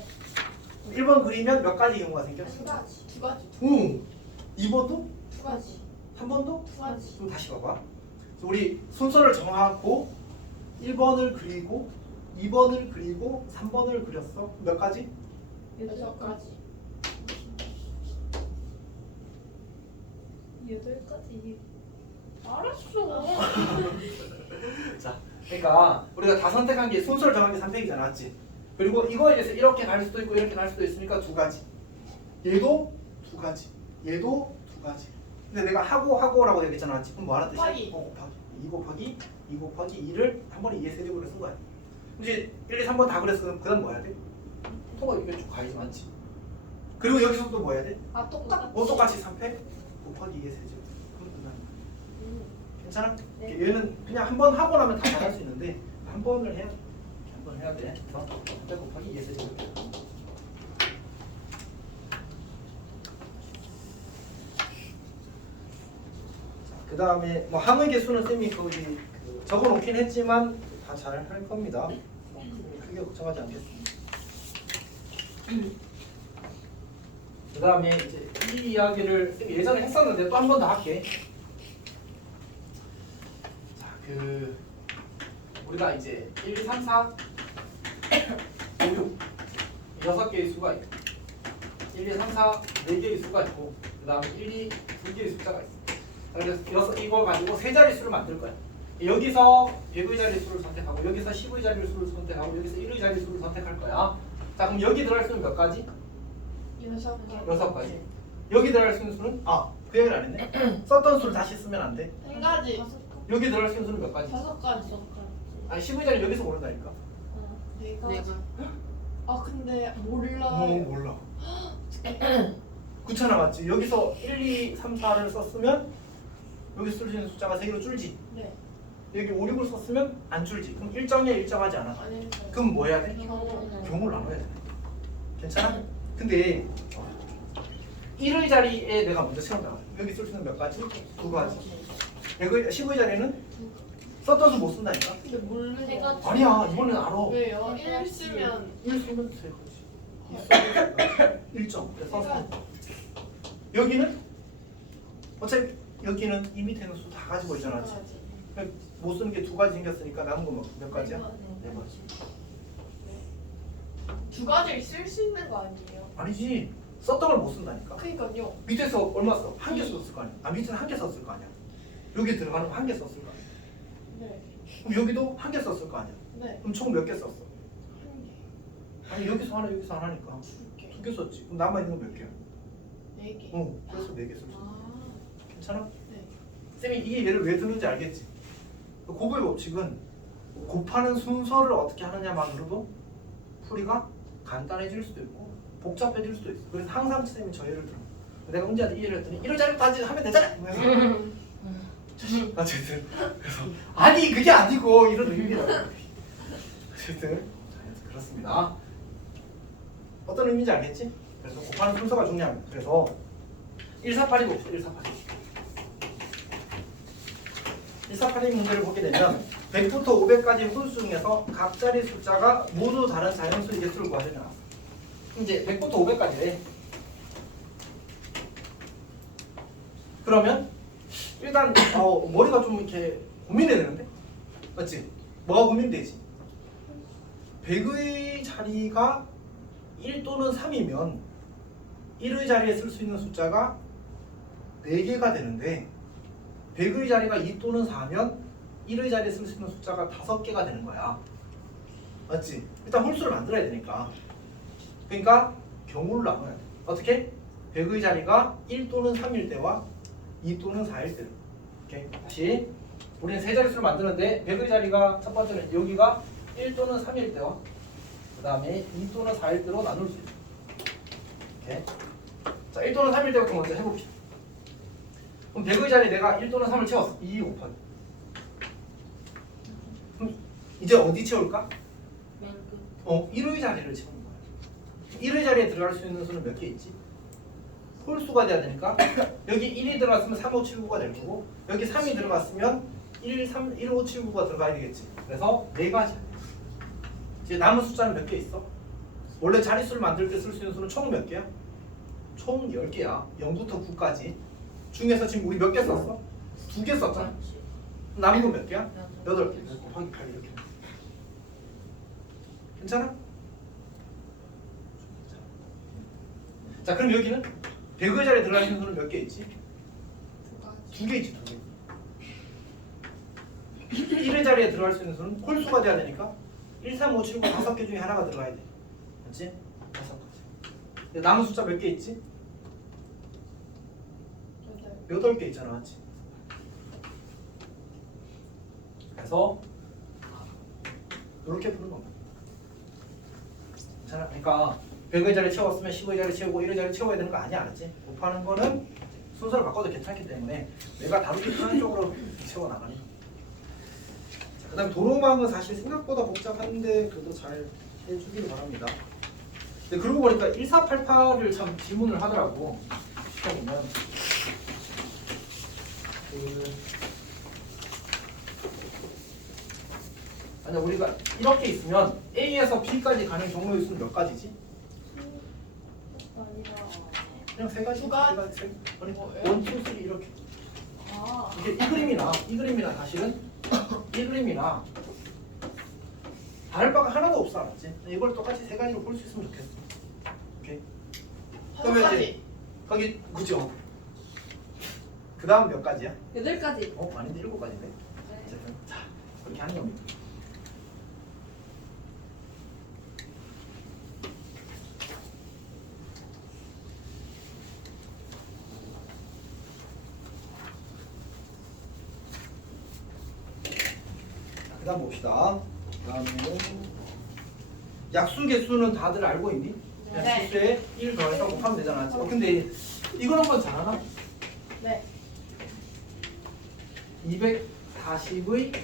1번 그리면 몇 가지 경우가 생겨? 두 가지. 두 가지. 응. 2번도? 두 가지. 3번도? 두 가지. 좀 다시 봐봐. 우리 순서를 정하고 1번을 그리고 2번을 그리고 3번을 그렸어. 몇 가지? 여섯 가지. 8가지. 알았어. 자, 그러니까 우리가 다 선택한 게 순서를 정한 게 선택이잖아, 맞지? 그리고 이거에 대해서 이렇게 갈 수도 있고 이렇게 갈 수도 있으니까 두 가지. 얘도 두 가지. 얘도 두 가지. 근데 내가 하고라고 얘기했잖아, 맞지? 그럼 뭐 하는 뜻이야? 곱하기. 곱하기 2 곱하기 2를 한 번에 2의 세제곱으로 쓴 거야. 이제 1, 2, 3번 다 그랬어. 그럼 그다음 뭐 해야 돼? 통과 이게 쭉 가야지, 맞지? 그리고 여기서 또 뭐 해야 돼? 아 똑같. 똑같이 3패 곱하기 2의 세제곱. 그럼 끝나. 괜찮아? 네. 얘는 그냥 한 번 하고 나면 다 잘할 수 있는데 한 번을 해야 돼. 한 번 해야 돼. 그래서 3패 곱하기 2의 세제곱. 그 다음에 뭐 항의 개수는 쌤이 거기 적어놓긴 했지만 다 잘 할 겁니다. 크게 걱정하지 않겠습니다. 그 다음에 이제 이 이야기를 쌤이 예전에 했었는데 또 한 번 더 할게. 자, 우리가 이제 1, 2, 3, 4, 5, 6 6개의 수가 있고 1, 2, 3, 4 4개의 수가 있고 그 다음에 1, 2, 2개의 숫자가 있어. 그래서 이걸 가지고 세 자릿수를 만들 거야. 여기서 100의 자릿수를 선택하고 여기서 10의 자릿수를 선택하고 여기서 1의 자릿수를 선택할 거야. 자, 그럼 여기 들어갈 수는 몇 가지? 6가지. 여기 들어갈 수 있는 수는? 그 얘기를 안 했네. 썼던 수를 다시 쓰면 안 돼. 한 가지. 여기 들어갈 수 있는 수는 몇 가지? 5가지. 아니 10의 자리 여기서 고른다니까. 네 가지. 아 근데 몰라. 몰라. 9천 남았지. 여기서 1, 2, 3, 4를 썼으면 여기 쓸 수 있는 숫자가 3개로 줄지. 네. 여기 5, 6을 썼으면 안 줄지. 그럼 일정이야 일정하지 않아? 아니. 그럼 뭐 해야 돼? 경우. 경우를 나눠야 돼. 괜찮아? 근데 1의 자리에 내가 먼저 채운다. 여기 쓸 수 있는 몇 가지? 2가지. 10의 자리는 썼던 수 못 쓴다니까? 근데 몰라. 아니야, 이번엔 알아. 왜요? 1 쓰면 1 쓰면 3가지. 1점. 그래서 3. 여기는 어차피 여기는 이 밑에는 수 다 가지고 있잖아. 못 쓰는 게 2가지 생겼으니까 남은 거 몇 가지야? 4가지. 두 가지를 쓸 수 있는 거 아니에요? 아니지. 썼던 걸 못 쓴다니까. 그러니까요. 밑에서 얼마 써? 1개 썼을 거 아니야. 밑에는 1개 썼을 거 아니야. 여기 들어가는 거 1개 썼을 거 아니야. 네. 그럼 여기도 1개 썼을 거 아니야. 네. 그럼 총 몇 개 썼어? 한 개. 아니 여기서 하나 여기서 하나니까 두 개. 2개 썼지. 그럼 남아 있는 거 몇 개야? 네 개. 그래서 4개 썼어. 아. 괜찮아? 네. 쌤이 이게 얘를 왜 드는지 알겠지? 곱의 법칙은 곱하는 순서를 어떻게 하느냐만으로도 풀이가 간단해질 수도 있고 복잡해질 수도 있어. 그래서 항상 쌤이 저 예를 들어. 내가 문제한테 이 예를 했더니 이럴 자리 따지 하면 되잖아. 어쨌든 그래서 아니 그게 아니고 이런 의미라고. 어쨌든 그렇습니다. 어떤 의미인지 알겠지? 그래서 곱하는 순서가 중요합니다. 그래서 1482가 없어. 1482. 1482 문제를 보게 되면 100부터 500까지 홀수 중에서 각 자리 숫자가 모두 다른 자연수의 개수를 구하려 나왔어. 이제 100부터 500까지래. 그러면 일단 머리가 좀 이렇게 고민해야 되는데? 맞지? 뭐가 고민되지? 100의 자리가 1 또는 3이면 1의 자리에 쓸 수 있는 숫자가 4개가 되는데 100의 자리가 2 또는 4면 1의 자리에 쓸 수 있는 숫자가 5개가 되는 거야. 맞지? 일단 홀수를 만들어야 되니까. 그러니까 경우를 나눠야 돼. 어떻게? 100의 자리가 1 또는 3일 때와 2 또는 4일 때로. 오케이. 다시 우리는 세 자릿수를 만드는데 100의 자리가 첫 번째는 여기가 1 또는 3일 때와 그 다음에 2 또는 4일 때로 나눌 수 있어. 오케이. 자, 1 또는 3일 때부터 먼저 해봅시다. 그럼 100의 자리에 내가 1 또는 3을 채웠어. 2 곱하기. 그럼 이제 어디 채울까? 1의 자리를 채우는 거야. 1의 자리에 들어갈 수 있는 수는 몇 개 있지? 홀수가 돼야 되니까 여기 1이 들어갔으면 3, 5, 7, 9가 될 거고 여기 3이 들어갔으면 1, 5, 7, 9가 들어가야 되겠지. 그래서 4가지. 이제 남은 숫자는 몇 개 있어? 원래 자릿수를 만들 때 쓸 수 있는 수는 총 몇 개야? 총 10개야. 0부터 9까지. 중에서 지금 우리 몇 개 썼어? 2개 썼잖아. 남은 건 몇 개야? 8개. 곱하기 8 이렇게. 괜찮아? 자, 그럼 여기는 100의 자리에 들어가 있는 수는 몇 개 있지? 2개 있지, 2개. 1의 자리에 들어갈 수 있는 수는 홀수가 돼야 되니까 1, 3, 5, 7, 9, 5개 중에 하나가 들어가야 돼. 맞지? 5가지. 남은 숫자 몇 개 있지? 8개 있잖아, 맞지? 그래서 이렇게 푸는 겁니다. 자, 그러니까 100의 자리 채웠으면 10의 자리 채우고 1의 자리 채워야 되는 거 아니야, 알았지? 곱하는 거는 순서를 바꿔도 괜찮기 때문에 내가 다루기 편한 쪽으로 채워 나가니. 자, 그다음 도로망은 사실 생각보다 복잡한데 그래도 잘 해주기를 바랍니다. 근데 그러고 보니까 1488을 참 질문을 하더라고. 시켜보면 아니 우리가 이렇게 있으면 A에서 B까지 가는 경로의 수는 몇 가지지? 그냥 세 가지. 두 가지? 아니, 뭐예요? 1, 2, 3 이렇게. 아. 이게 이 그림이나 사실은 이 그림이나 다를 바가 하나도 없어, 알았지? 이걸 똑같이 세 가지로 볼 수 있으면 좋겠어. 오케이. 그러면 이제 거기 그죠? 그 다음 몇 가지야? 8가지. 아닌데 7가지인데. 어쨌든 자 그렇게 하는 겁니다. 그 다음 봅시다. 그 다음에는 약수 개수는 다들 알고 있니? 그냥 네. 수에 1 더해서 곱하면 되잖아. 근데 이거는 건 잘하나? 네. 240의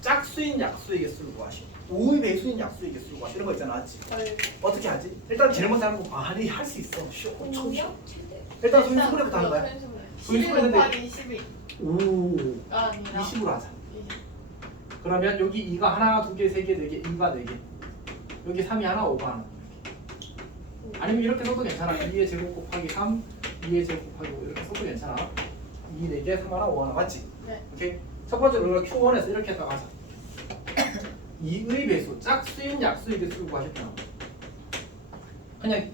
짝수인 약수의 개수를 구하시. 5의 배수인 약수의 개수를 구하시. 이런 거 있잖아, 맞지? 어떻게 하지? 일단 제일 먼저 하는 거 아니 할 수 있어. 엄청 쉬워. 일단 소인수분해부터 하는 거야. 11 곱하기 22. 오. 가 아니라 20으로 하자. 그러면 여기 2가 하나, 2개, 3개, 4개, 2가 4개. 여기 3이 하나, 5가 하나. 아니면 이렇게 써도 괜찮아. 2의 제곱 곱하기 3, 2의 제곱 곱하기 5 이렇게 써도 괜찮아. 2, 4개, 3 하나, 5 하나 맞지? 네. 오케이. 첫 번째로 우리가 Q1에서 이렇게 했다가 하자. 2의 배수, 짝수인 약수의 개수를 구하셨잖아. 그냥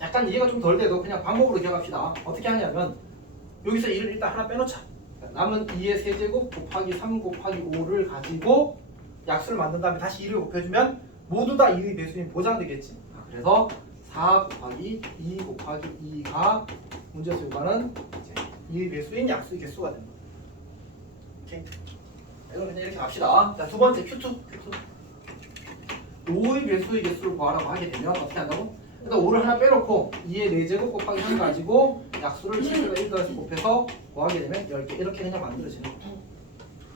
약간 이해가 좀 덜 돼도 그냥 방법으로 기억합시다. 어떻게 하냐면 여기서 2를 일단 하나 빼놓자. 남은 2의 세제곱 곱하기 3 곱하기 5를 가지고 약수를 만든 다음에 다시 2를 곱해주면 모두 다 2의 배수인 보장되겠지. 그래서 4 곱하기 2 곱하기 2가 문제에서 요구하는 2의 배수인 약수의 개수가 된다. 오케이. 이거 그냥 이렇게 갑시다. 자, 두 번째 Q2. 5의 배수의 개수를 구하라고 하게 되면 어떻게 한다고? 일단 5를 하나 빼놓고 2의 4제곱 곱하기 3 가지고 약수를 7에다 1 더해서 곱해서 구하게 되면 10개 이렇게 그냥 만들어지는 거야.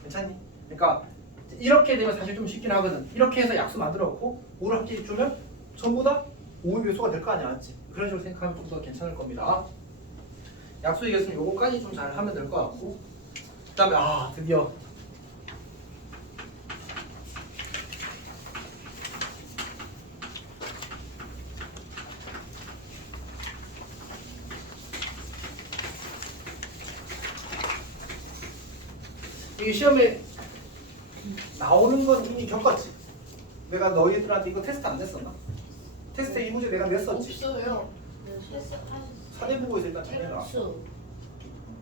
괜찮니? 그러니까 이렇게 되면 사실 좀 쉽긴 하거든. 이렇게 해서 약수 만들어 놓고 5를 함께 주면 전부 다 5의 배수가 될 거 아니야, 맞지? 그런 식으로 생각하면 좀 더 괜찮을 겁니다. 약수의 개수는 요거까지 좀 잘 하면 될 것 같고, 그 다음에 드디어 이게 시험에 나오는 건 이미 겪었지. 내가 너희들한테 이거 테스트 안 냈었나? 테스트에 이 문제 내가 냈었지. 없어요. 사대 보고 있을 때 정해라. 수.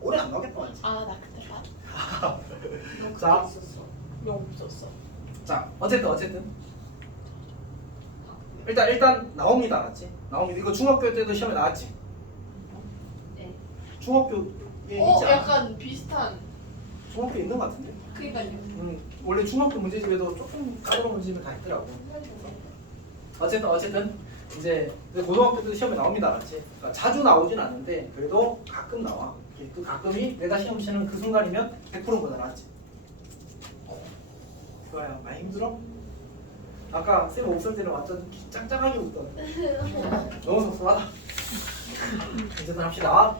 올해 안 나오겠다 맞지? 아, 나 그때 봐. 자, 영 없었어. 자 어쨌든 일단 나옵니다, 맞지? 나옵니다. 이거 중학교 때도 시험에 나왔지. 네. 중학교에 있지 않아? 약간 비슷한. 중학교 있는 것 같은데. 그니까요. 원래 중학교 문제집에도 조금 까다로운 문제집을 다 있더라고. 어쨌든 이제 고등학교 때도 시험에 나옵니다, 맞지? 그러니까 자주 나오진 않는데 그래도 가끔 나와. 그 가끔이 내가 시험 치는 그 순간이면 100%인 거잖아, 맞지? 좋아요. 많이 힘들어? 아까 쌤 없을 때는 완전 짱짱하게 웃던. 너무 섭섭하다. 어쨌든 합시다.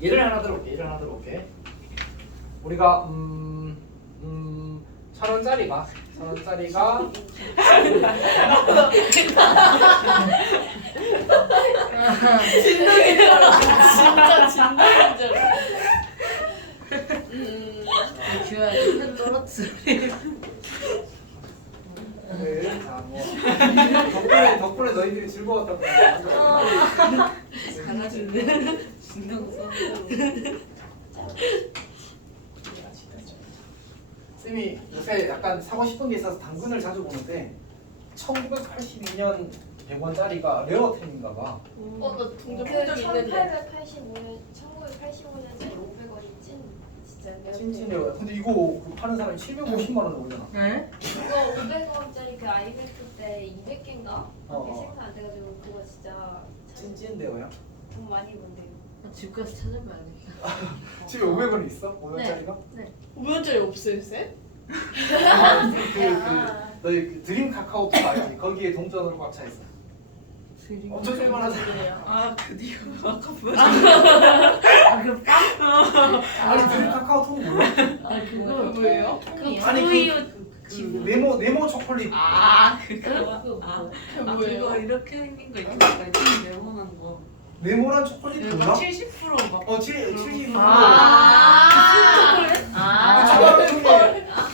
예를 하나 들어볼게. 우리가 1,000원짜리가 1,000원짜리가 진동인 줄 알아. 진짜 진동인 줄 알아. 주야지 큰 떨어뜨리. 네, 자, 뭐 덕분에 너희들이 즐거웠던 거야. 잘하시네. 신경 써. 쌤이 요새 약간 사고 싶은 게 있어서 당근을 자주 보는데 1982년 100원짜리가 레어템인가 봐. 나 동전 그 본적 있는데. 1985년짜리 500원이 진짜 내가 찐찐해요. 근데 이거 파는 사람이 750만 원을 올려놔. 네? 그거 500원짜리 그 아이맥 때 200개인가? 그렇게 어. 생산 안 돼가지고 그거 진짜 찐찐데요요? 돈 많이 번대요. 집 가서 찾아봐야겠다. 집에 500원이 있어? 500원짜리가? 500원짜리 없어요, 쌤? 너희 그 드림 카카오톡 알지? 거기에 동전으로 꽉 차 있어. 엄청 쓸만하잖아. 아, 드디어 아까 그 빵? 아니 드림 카카오톡 몰라? 아 그거 뭐예요? 통이에요? 아니, 우유 그 네모 초콜릿. 그거 그거 그 그거 뭐예요? 이렇게 생긴 거 있잖아. 좀 네모난 거. 네모난 초콜릿 몰라? 70% 막. 70%. 아.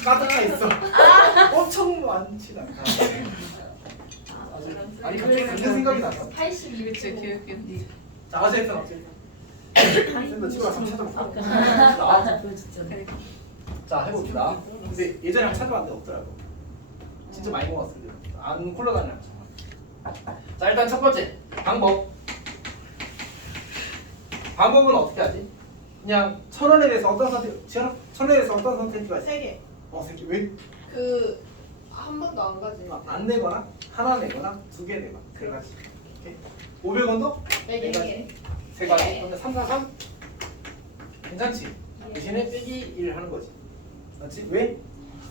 가득 차 있어. 엄청 많진 않다. 아니 갑자기 그런 생각이 났어. 82. 그치 기억했니? 자 어쨌든 쌤도 집에 가서 찾아볼까? 자, 보여줬잖아. 자 해봅시다. 근데 예전에 한번 찾아봤는데 없더라고. 진짜 많이 먹었을 때 안 굴러다녀. 자 일단 첫 번째 방법은 어떻게 하지? 그냥 1,000원에 대해서 어떤 선택? 지현아 1,000원에 대해서 어떤 선택지가 있어? 3개. 세 개. 왜? 한 번도 안 가지. 안 내거나 하나 내거나 2개 내거나 세 가지. 오케이. 500원도 4개. 세 가지. 그러면 3, 4, 3 괜찮지? 대신에 빼기 1 하는 거지. 맞지? 왜?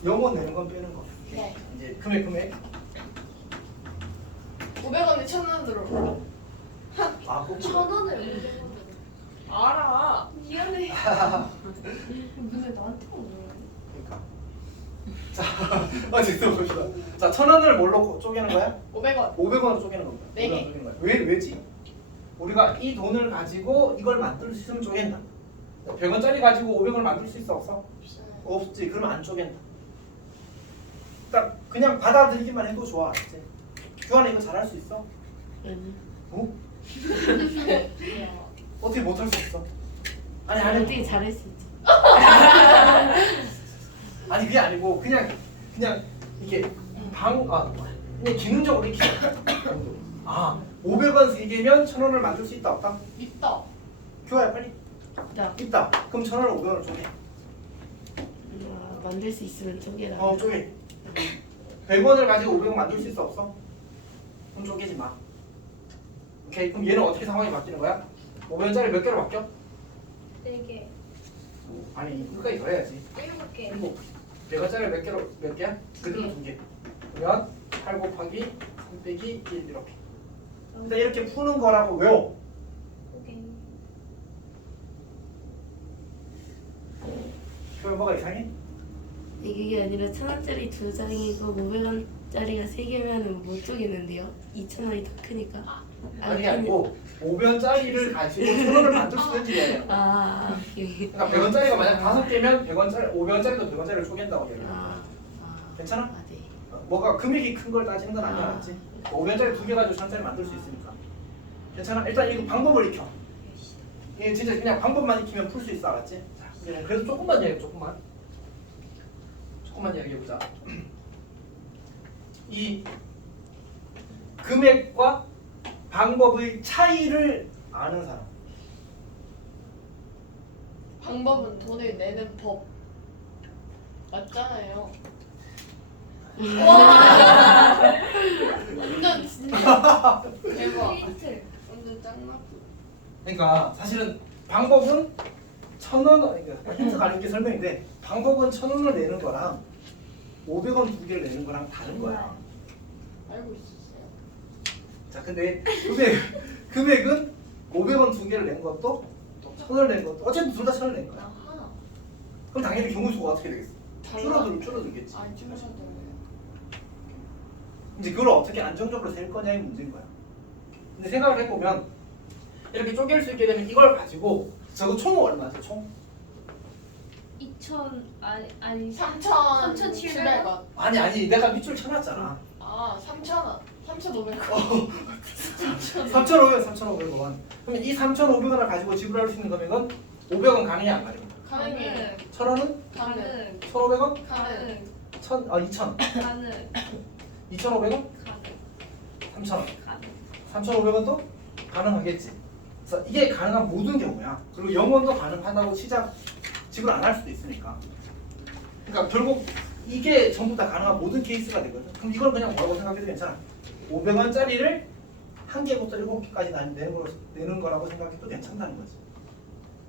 0원 내는 건 빼는 거. 오케이. 네. 이제 금액 500원에 1,000원으로. 아 꼭. 1,000원을 500원으로. 알아. 미안해. 근데 나한테 오는 그러니까. 자, 어쨌든 봅시다. 자, 1,000원을 뭘로 쪼개는 거야? 500원. 500원으로 쪼개는 겁니다. 네 개. 500원 쪼개는 거야. 왜지? 우리가 이 돈을 가지고 이걸 만들 수 있으면 쪼갠다. 100원짜리 가지고 500원을 만들 수 있어 없어? 없지. 그러면 안 쪼갠다. 그러니까 그냥 받아들이기만 해도 좋아. 알았지? 규환아 이거 잘할 수 있어? 어? 어떻게 못할 수 있어? 아니 어떻게 잘할 수 있지? 아니 그게 아니고 그냥 이게 그냥 기능적으로 이렇게 500원 3개면 1,000원을 만들 수 있다 없다? 있다. 교환 빨리 있다. 있다. 그럼 1,000원을 500원을 쪼개. 만들 수 있으면 쪼개라. 쪼개. 100원을 가지고 500원 만들 수 있어 없어? 그럼 쪼개지 마. 오케이. 그럼 얘는 어떻게 상황이 바뀌는 거야? 500원짜리 몇 개로 바뀌어? 4개. 아니 끝까지 더 해야지. 7개. 그리고 100원짜리 몇 개야? 그대로 2개. 그러면 8 곱하기 3 빼기 1 이렇게. 일단 이렇게 푸는 거라고 외워. 오케이. 그럼 뭐가 이상해? 이게 아니라 1,000원짜리 2장이고 500원짜리가 3개면은 못 쪼개는데요? 2,000원이 더 크니까. 아니 그게 아니고 500원짜리를 가지고 1,000원을 만들 수 있는지 얘기하는 거야. 오케이. 그러니까 100원짜리가 만약 5개면 100원짜리, 500원짜리도 100원짜리를 쪼갠다고 얘기해. 괜찮아? 네. 뭐가 금액이 큰 걸 따지는 건 아니야, 맞지? 500원짜리 2개 가지고 1,000원짜리 만들 수 있으니까. 괜찮아? 일단 이거 방법을 익혀. 이게 진짜 그냥 방법만 익히면 풀 수 있어, 알았지? 자, 그래서 조금만 이야기해, 조금만 이야기해보자. 이 금액과 방법의 차이를 아는 사람. 방법은 돈을 내는 법. 맞잖아요. 와. 완전 진짜 대박. 힌트. 완전 짱나. 그러니까 사실은 방법은 1,000원, 그러니까 힌트 가는 게 설명인데 방법은 1,000원을 내는 거랑 500원 2개를 내는 거랑 다른 거야. 알고 있었어요. 자, 근데 금액은 500원 2개를 낸 것도 또 1,000원을 낸 것도 어쨌든 둘 다 1,000원을 낸 거야. 아하. 그럼 당연히 경우수가 어떻게 되겠어? 달라. 줄어들겠지. 아, 줄어들어요. 이제 그걸 어떻게 안정적으로 셀 거냐의 문제인 거야. 근데 생각을 해보면 이렇게 쪼갤 수 있게 되면 이걸 가지고 저거 총 얼마죠? 총? 2천 아니 3,700원. 아니 내가 밑줄 쳐놨잖아. 아 3,000원. 3,500원. 3,500원. 그러면 이 3,500원을 가지고 지불할 수 있는 금액은 500원 가능해 안 가능해? 가능해. 1,000원은? 가능 1,500원? 가능. 2,000. 가능 2,500원? 가능 3,000원. 가능 3,500원도 가능하겠지. 그래서 이게 가능한 모든 경우야. 그리고 0원도 가능하다고 지불 안 할 수도 있으니까. 그러니까 결국 이게 전부 다 가능한 모든 케이스가 되거든. 그럼 이걸 그냥 뭐라고 생각해도 괜찮아. 500원짜리를 한 개부터 7개까지 내는 거라고 생각해도 괜찮다는 거지.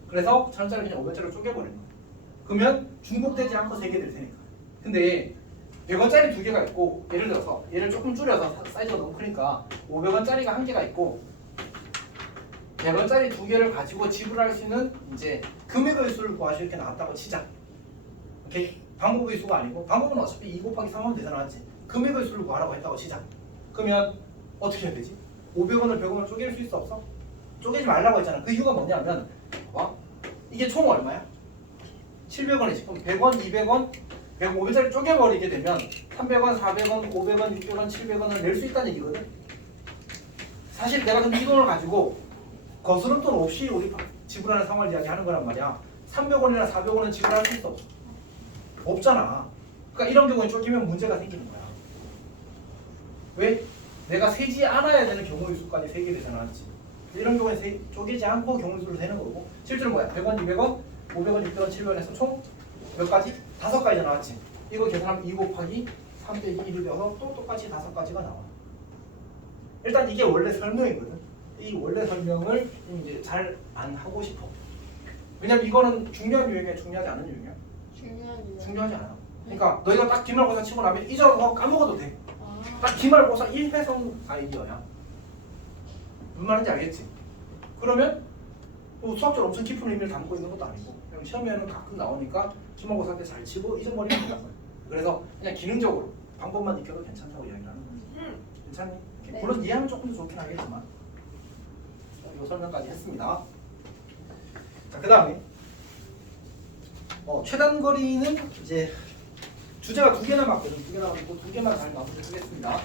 그래서 1,000원짜리 그냥 500원짜리로 쪼개버리는 거야. 그러면 중복되지 않고 3개 될 테니까. 근데 100원짜리 2개가 있고 예를 들어서 얘를 조금 줄여서 사이즈가 너무 크니까 500원짜리가 한 개가 있고 100원짜리 2개를 가지고 지불할 수 있는 이제 금액의 수를 구하시오 이렇게 나왔다고 치자. 오케이? 방법의 수가 아니고 방법은 어차피 2 곱하기 3하면 되잖아, 맞지? 금액의 수를 구하라고 했다고 치자. 그러면 어떻게 해야 되지? 500원을 100원을 쪼갤 수 있어 없어? 쪼개지 말라고 했잖아. 그 이유가 뭐냐면 이게 총 얼마야? 700원이지. 그럼 100원, 200원, 105원짜리 쪼개버리게 되면 300원, 400원, 500원, 600원, 700원을 낼 수 있다는 얘기거든. 사실 내가 근데 이 돈을 가지고 거스름 돈 없이 우리 지불하는 상황을 이야기하는 거란 말이야. 300원이나 400원은 지불할 수 있어? 없잖아. 그러니까 이런 경우에 쪼개면 문제가 생기는 거야. 왜? 내가 세지 않아야 되는 경우의 수까지 세게 되잖아, 맞지? 이런 경우에 쪼개지 않고 경우의 수를 세는 거고 실제로 뭐야? 100원, 200원, 500원, 600원, 700원에서 총 몇 가지? 5가지잖아, 맞지? 이거 계산하면 2 곱하기 3 빼기 1이 되어서 또 똑같이 5가지가 나와. 일단 이게 원래 설명이거든. 이 원래 설명을 이제 잘 안 하고 싶어. 왜냐면 이거는 중요한 유형이야, 중요하지 않은 유형이야? 중요한 중요하지 않아. 그러니까 너희가 딱 기말고사 치고 나면 잊어서 까먹어도 돼. 아, 딱 기말고사 1회성 아이디어야. 무슨 말인지 알겠지? 그러면 뭐 수학적으로 엄청 깊은 의미를 담고 있는 것도 아니고 그냥 시험에는 가끔 나오니까 기말고사 때 잘 치고 잊어버리면 된다. 그래서 그냥 기능적으로 방법만 익혀도 괜찮다고 이야기를 하는 거지. 괜찮니? 네. 물론 이해하면 조금 더 좋긴 하겠지만 이 설명까지 했습니다. 자, 그 다음에 최단 거리는 이제 주제가 2개 남았거든. 2개 남았고 2개만 잘 마무리 하겠습니다.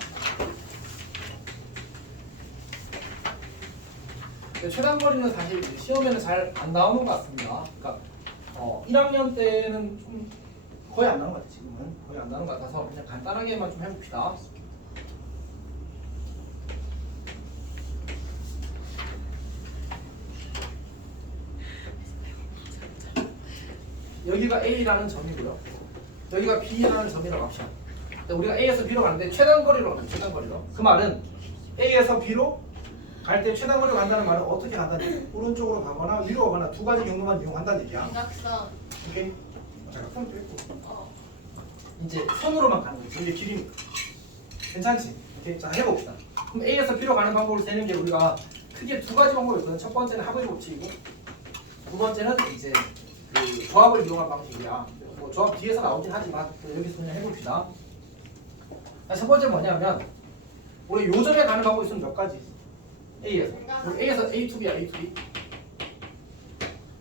최단 거리는 사실 이제 시험에는 잘 안 나오는 것 같습니다. 그러니까 1학년 때는 좀 거의 안 나오는 것 같아요. 지금은 거의 안 나오는 것 같아서 그냥 간단하게만 좀 해봅시다. 여기가 A라는 점이고요. 여기가 B라는 점이라고 합시다. 우리가 A에서 B로 가는데 최단 거리로 가요. 최단 거리로. 그 말은 A에서 B로 갈 때 최단 거리로 간다는 말은 어떻게 간다는 얘기야? 오른쪽으로 가거나 위로 가거나 2가지 경로만 이용한다는 얘기야. 대각선. 오케이? 대각선도 있고. 어. 이제 선으로만 가는 거지. 이게 길이니까. 괜찮지? 오케이? 자, 해봅시다. 그럼 A에서 B로 가는 방법을 세는 게 우리가 크게 2가지 방법이 있거든. 첫 번째는 합의 법칙이고 두 번째는 이제 그 조합을 이용한 방식이야. 뭐 조합 뒤에서 나오긴 하지만 여기서 그냥 해봅시다. 첫 번째 뭐냐면 우리 요점에 가는 방법이 있으면 몇 가지? A에서 우리 A에서 A to B야. A to B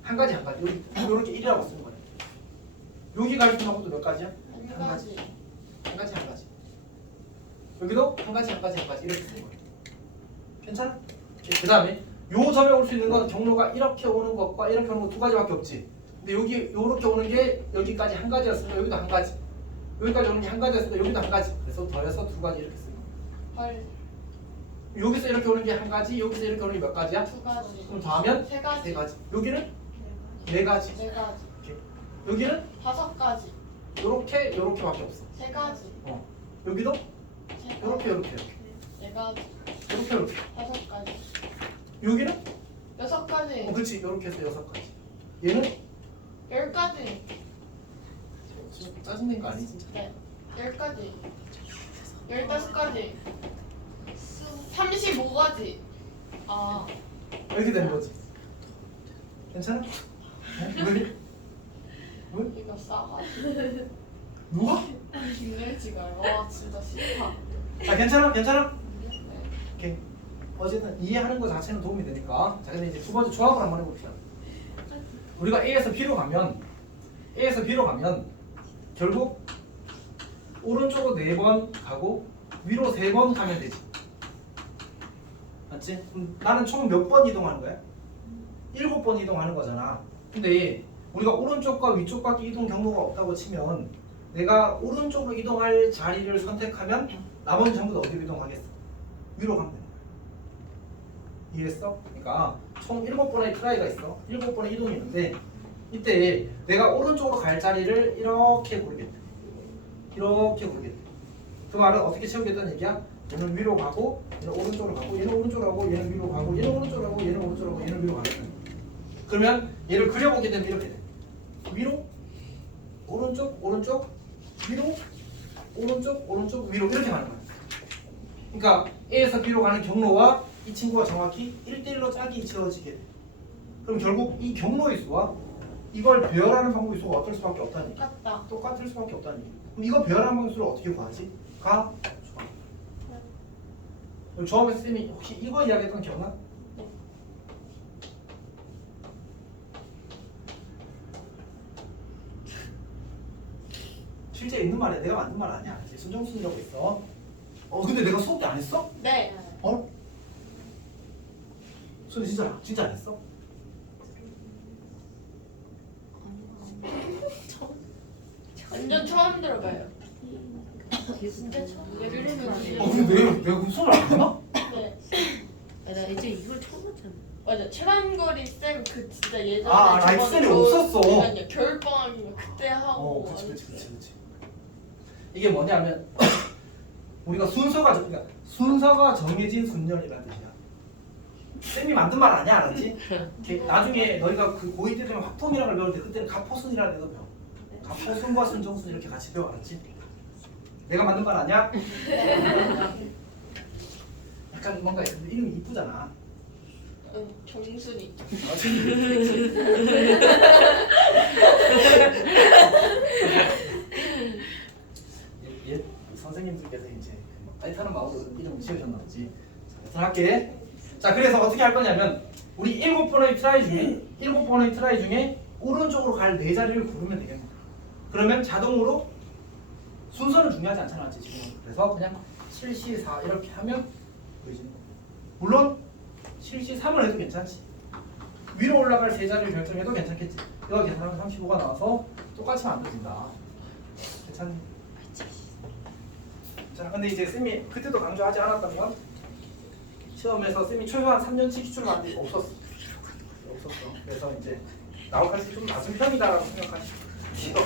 한 가지 여기 이렇게 1이라고 쓰는 거네. 여기 갈 수 있는 방법도 몇 가지야? 한 가지. 한 가지 여기도 한 가지 이렇게 쓰는 거야. 괜찮아? 그 다음에 요 점에 올 수 있는 건 경로가 이렇게 오는 것과 이렇게 오는 거 2가지밖에 없지. 근데 여기 요렇게 오는 게 여기까지 한 가지였으면 여기도 한 가지, 여기까지 오는 게 한 가지였으면 여기도 한 가지. 그래서 더해서 2가지 이렇게 쓰는 거야. 헐. 여기서 이렇게 오는 게 한 가지, 여기서 이렇게 오는 게 몇 가지야? 2가지. 그럼 더하면 3가지. 3가지. 여기는 4가지. 4가지. 여기는 5가지. 요렇게밖에 없어. 3가지. 여기도 3가지. 요렇게 4가지. 이렇게 5가지. 여기는 6가지. 그렇지. 요렇게 해서 6가지. 얘는 10가지. 좀 짜증낸 거 아니지? 네. 10가지. 15가지. 35가지. 아, 이렇게 되는 거지. 괜찮아? 왜? 이거 싸가지. 누가? 김멸지가요. 와, 진짜 싫다. 자, 괜찮아? 오케이. 어쨌든 이해하는 거 자체는 도움이 되니까. 자, 근데 이제 두 번째 조합을 한번 해봅시다. 우리가 A에서 B로 가면 결국 오른쪽으로 4번 가고 위로 3번 가면 되지. 맞지? 나는 총 몇 번 이동하는 거야? 7번 이동하는 거잖아. 근데 우리가 오른쪽과 위쪽밖에 이동 경로가 없다고 치면 내가 오른쪽으로 이동할 자리를 선택하면 나머지 전부 다 어디로 이동하겠어? 위로 가면 되는 거야. 이해했어? 그러니까 총 7번의 트라이가 있어. 7번의 이동이 있는데 이때 내가 오른쪽으로 갈 자리를 이렇게 고르겠다. 그 말은 어떻게 채우겠다는 얘기야? 얘는 위로 가고 얘는 오른쪽으로 가고 얘는 오른쪽으로 가고 얘는 위로 가고 얘는 오른쪽으로 가고 얘는 오른쪽으로 가고 얘는 위로 가는. 그러면 얘를 그려보게 되면 이렇게 돼. 위로 오른쪽 위로 오른쪽 위로 이렇게 가는 거야. 그러니까 A에서 B로 가는 경로와 이 친구가 정확히 1대1로 짝이 지어지게 돼. 그럼 결국 이 경로의 수와 이걸 배열하는 방법의 수가 어떨 수밖에 없다니. 똑같을 수밖에 없다니. 그럼 이거 배열하는 방법의 수를 어떻게 구하지? 조합의 쌤이 혹시 이거 이야기했던 기억나? 실제 있는 말이야. 내가 만든 말 아니야. 순정순이라고 있어. 근데 내가 수업 때 안 했어? 네. 수업 진짜 안 했어? 완전 처음 들어봐요. 진짜 처음 왜 그러면 안 돼요? 근데 내가 수업을 안 했나? 네. 나 이제 이걸 처음 봤잖아. 맞아. 최단거리 쌤 그 진짜 예전에 라이프 쌤이 없었어. 그러니까요. 겨울방학인가 그때 하고. 그치. 이게 뭐냐면 우리가 순서가 정해진 순열이라는 뜻이야. 쌤이 만든 말 아니야, 알았지? 나중에 너희가 그 고2 때 되면 확통이라는 걸 배울 때 그때는 가포순이라는 애도 배워. 가포순과 순정순 이렇게 같이 배워, 알았지? 내가 만든 말 아니야? 약간 뭔가 이름이 이쁘잖아. 정순이. 예, 선생님들께서 이제 따뜻한 마음으로 이름을 지으셨나 보지. 자, 할게. 자, 그래서 어떻게 할 거냐면 우리 7번의 트라이 중에 오른쪽으로 갈 4자리를 고르면 되겠네. 그러면 자동으로 순서는 중요하지 않잖아, 지금. 그래서 그냥 7시4 이렇게 하면 보이지. 물론 7시3을 해도 괜찮지. 위로 올라갈 3자리를 결정해도 괜찮겠지. 이거 계산하면 35가 나와서 똑같이 만들어진다. 괜찮니? 자, 근데 이제 쌤이 그때도 강조하지 않았던 건 시험에서 쌤이 최소한 3년치 기출을 만든 게 없었어. 그래서 이제 나올 가능성이 좀 낮은 편이다라고 생각하시고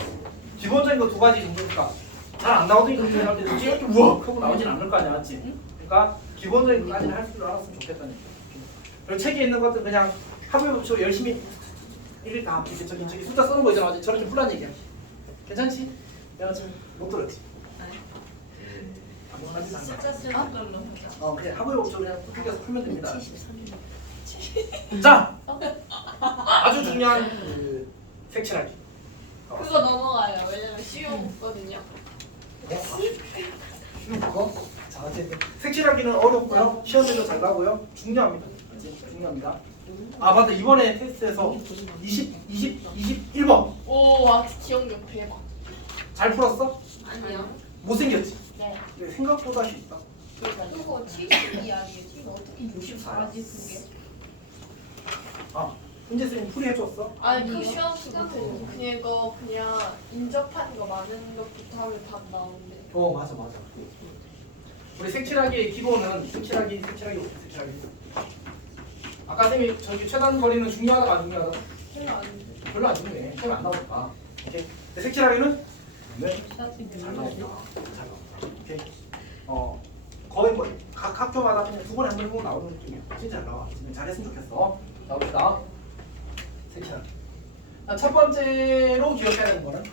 기본적인 거 2가지 정도니까 잘 안 나오더니 그렇게 나올 때 이렇게 우와 하고 나오진 않을 거 아니야, 맞지? 그러니까 기본적인 것까지는 할 줄 알았으면 좋겠다는 얘기. 그리고 책에 있는 것들 그냥 하부에 붙이고 열심히 일일 다 이렇게 저기 숫자 써는 거 있잖아, 맞지? 저렇게 풀란 얘기야. 괜찮지? 내가 지금 못 들었지? 숫자 쓰는 걸로 하자. 그냥 하부에 붙여 그냥 풀려서 풀면 됩니다. 73년. 자, 아주 중요한 그 색칠하기. 그거 넘어가요. 왜냐면 쉬웠거든요. 쉬운 거. 자, 어쨌든 색칠하기는 어렵고요. 시험에도 잘 가고요. 중요합니다. 중요합니다. 맞다. 이번에 테스트에서 21번 오, 와 기억력 대박. 잘 풀었어? 아니요. 못생겼지? 네. 근데 생각보다 쉽다. 그거 72 아니겠지? 이거 어떻게 64지 그게? 현재 쌤이 풀이해줬어? 아니 그 아니요. 시험 못해요. 그냥 인접한 거 많은 것부터 하면 답 나오는데. 맞아. 우리 색칠하기의 기본은 색칠하기. 아까 쌤이 저기 최단 거리는 중요하다 안 중요하다? 별로 아닌데. 별로 안 중요해. 시험에 안 나오니까. 오케이. 근데 색칠하기는 잘 나온다. 오케이. 거의 뭐 각 학교마다 그냥 2번에 한 번 꼭 나오는 느낌이야. 진짜 잘 나와. 잘했으면 좋겠어. 나옵시다. 색칠하기. 첫 번째로 기억해야 되는 거는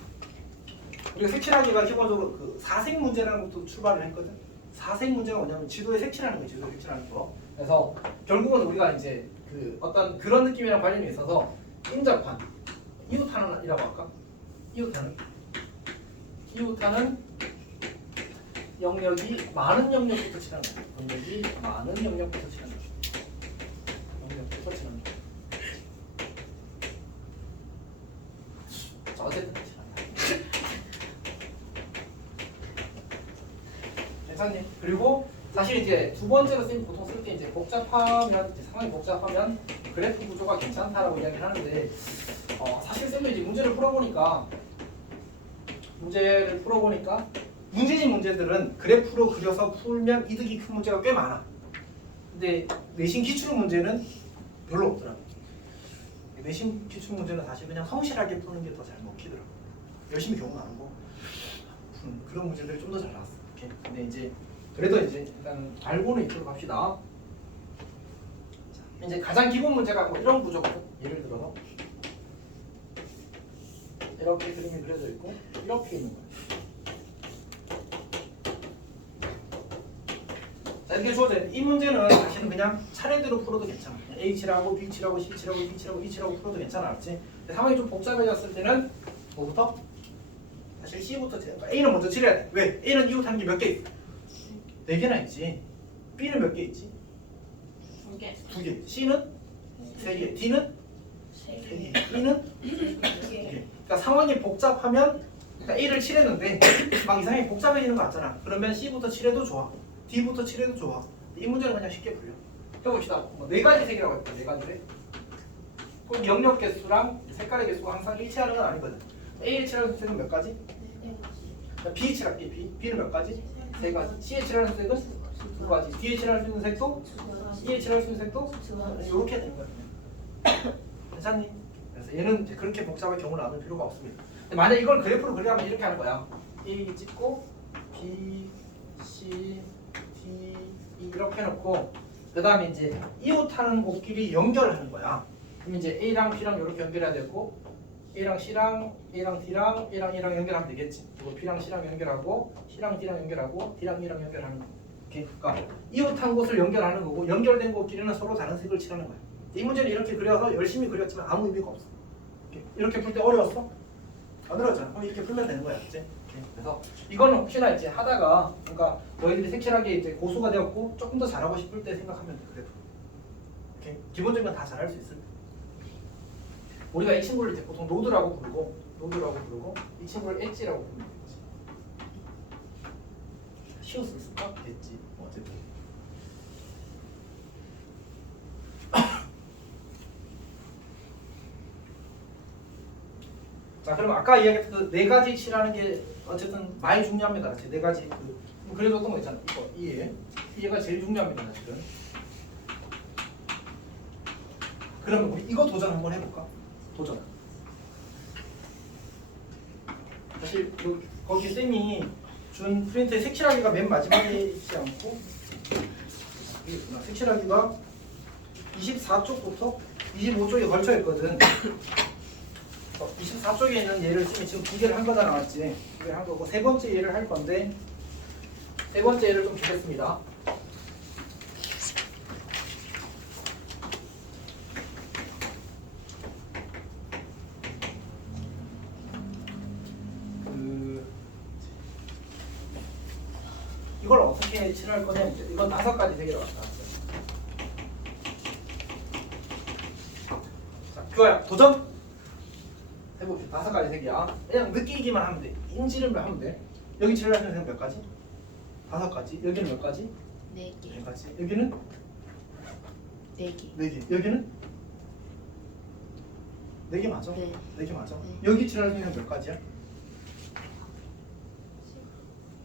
우리가 색칠하기가 기본적으로 그 사색 문제라는 것도 출발을 했거든. 사색 문제가 뭐냐면 지도에 색칠하는 거지. 지도에 색칠하는 거. 그래서 결국은 우리가 이제 그 어떤 그런 느낌이랑 관련이 있어서 인접한 이웃하는이라고 할까? 이웃하는 영역이 많은 영역부터 칠하는 거야. 영역이 많은 영역부터 칠하는 거야. 영역부터 칠하는 거야. 자, 어쨌든 칠하는 거야. 괜찮니? 그리고 사실 이제 두 번째로 쌤 보통 쓸 때 이제 복잡하면 이제 상황이 복잡하면 그래프 구조가 괜찮다라고 이야기를 하는데 사실 쌤도 이제 문제를 풀어보니까 문제집 문제들은 그래프로 그려서 풀면 이득이 큰 문제가 꽤 많아. 근데 내신 기출 문제는 별로 없더라고. 내신 기출 문제는 사실 그냥 성실하게 푸는 게 더 잘 먹히더라고. 열심히 경험 안 하고 그런 문제들이 좀 더 잘 나왔어. 이렇게. 근데 이제 그래도 이제 일단 알고는 있도록 합시다. 자, 이제 가장 기본 문제가 뭐 이런 구조거든. 예를 들어서 이렇게 그림이 그려져 있고 이렇게 있는 거예요. 자, 이렇게 주어져 있는 이 문제는 사실은 그냥 차례대로 풀어도 괜찮아. H라고 B치라고 C치라고 D치라고 E치라고 풀어도 괜찮아. 알지? 상황이 좀 복잡해졌을 때는 뭐부터? 사실 C부터 칠해야 돼. A는 먼저 칠해야 돼. 왜? A는 이웃하는 게 몇 개 있어? 4개나 있지. B는 몇 개 있지? 2개. 2개. C는 3개. D는 3개. E는 2개. 그러니까 상황이 복잡하면 그러니까 A를 칠했는데 막 이상하게 복잡해지는 거 같잖아. 그러면 C부터 칠해도 좋아. D부터 칠해도 좋아. 이 문제는 그냥 쉽게 풀려. 해봅시다. 뭐 4가지 색이라고 했다. 4가지 색. 그럼 영역 개수랑 색깔의 개수가 항상 일치하는 건 아니거든. A에 칠하는 색은 몇 가지? B에 칠할게. B는 몇 가지? 3가지. C에 칠하는 색은 2가지. D에 칠할 수 있는 색도? E에 칠할 수 있는 색도? 이렇게 되는 거야. 괜찮니? 그래서 얘는 이제 그렇게 복잡하게 경우를 나눌 필요가 없습니다. 근데 만약 이걸 그래프로 그리려면 이렇게 하는 거야. A 찍고 B, C, D, E 이렇게 해놓고 그 다음에 이제 이웃하는 곳끼리 연결하는 거야. 그럼 이제 A랑 B랑 이렇게 연결해야 되고 A랑 C랑 A랑 D랑 A랑 E랑 연결하면 되겠지. 그리고 B랑 C랑 연결하고 C랑 D랑 연결하고 D랑 E랑 연결하는 거. 그러니까 이웃한 곳을 연결하는 거고 연결된 곳끼리는 서로 다른 색을 칠하는 거야. 이 문제는 이렇게 그려서 열심히 그렸지만 아무 의미가 없어. 이렇게 풀 때 어려웠어? 안 어려웠잖아. 그럼 이렇게 풀면 되는 거야, 이제. 그래서 이거는 혹시나 이제 하다가 그러니까 너희들이 색칠하게 이제 고수가 되었고 조금 더 잘하고 싶을 때 생각하면 돼. 그래도 이렇게 기본적인 건 다 잘할 수 있을 때. 우리가 이 친구를 이제 보통 노드라고 부르고 이 친구를 엣지라고 부르면 되지. 시옷을 쓸까? 엣지. 어쨌든. 자, 그럼 아까 이야기했던 그 4가지 칠하는 게 어쨌든 많이 중요합니다. 제 4가지 그래도 어떤 거 있잖아. 이해가 제일 중요합니다, 사실은. 그러면 우리 이거 도전 한번 해볼까? 도전. 사실 거기 쌤이 준 프린트의 색칠하기가 맨 마지막에 있지 않고 색칠하기가 24쪽부터 25쪽에 걸쳐 있거든. 24쪽에 있는 예를 쌤이 지금 2개를 한 거다 나왔지. 2개를 한 거고 세 번째 예를 할 건데 세 번째 예를 좀 주겠습니다. 이걸 어떻게 칠할 거냐면 이건 5가지 색이라고 왔다. 자, 교야 도전. 해봅시다. 5가지 색이야. 그냥 느끼기만 하면 돼. 인지를 하면 돼. 여기 칠할 수 있는 색 몇 가지? 5가지. 여기는 몇 가지? 4개. 4가지. 여기는 4개. 4개. 여기는 4개 맞아? 네. 4개 맞아? 네. 여기 칠할 수 있는 몇 가지야?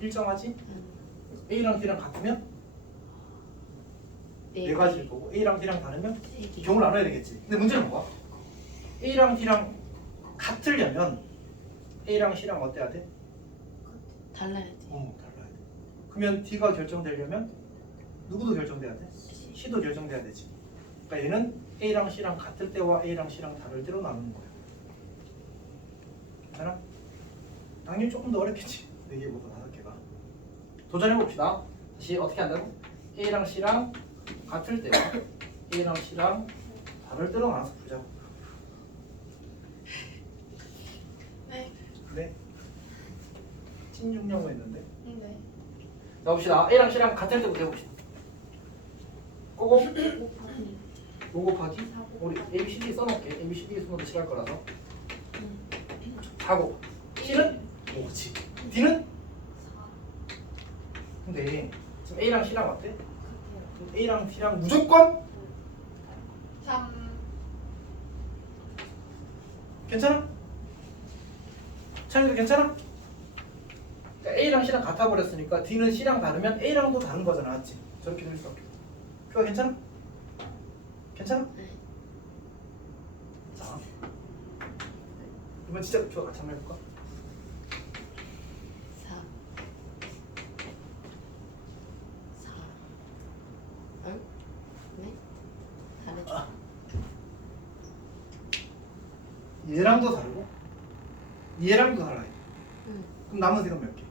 일정하지? A랑 D랑 같으면 4가지일 거고 A랑 D랑 다르면 3개. 경우를 나눠야 되겠지. 근데 문제는 뭐야? A랑 D랑 같으려면 A랑 C랑 어때야 돼? 달라야지. 달라야 돼. 그러면 D가 결정되려면 누구도 결정돼야 돼? C도 결정돼야 되지. 그러니까 얘는 A랑 C랑 같을 때와 A랑 C랑 다를 때로 나누는 거야. 괜찮아? 당연히 조금 더 어렵겠지. 4개보다 5개가. 도전해봅시다. 다시 어떻게 한다고? A랑 C랑 같을 때와 A랑 C랑 다를 때로 나눠서 풀자고. 네. 그래? 16냐고 했는데 네. 봅시다. A랑 C랑 같을 때부터 해봅시다. 꼬고 5 곱하기 우리 A, B, C, D 써놓을게. A, B, C, D 써놓으면 싫어할 거라서 4고 C는 5지. D는? 근데 지금 A랑 C랑 어때? A랑 D랑 무조건 3. 괜찮아? 찬이도 괜찮아? 그러니까 A랑 C랑 같아 버렸으니까 D는 C랑 다르면 A랑도 다른 거잖아, 맞지? 저렇게 될 수 없게. 그거 괜찮아? 괜찮아? 네. 자, 이번 진짜 표 같이 한번 해볼까? 4 4 응? 네? 잘해줘. 얘랑도 다르고 얘랑도 달라요. 응. 그럼 남은 색은 몇 개?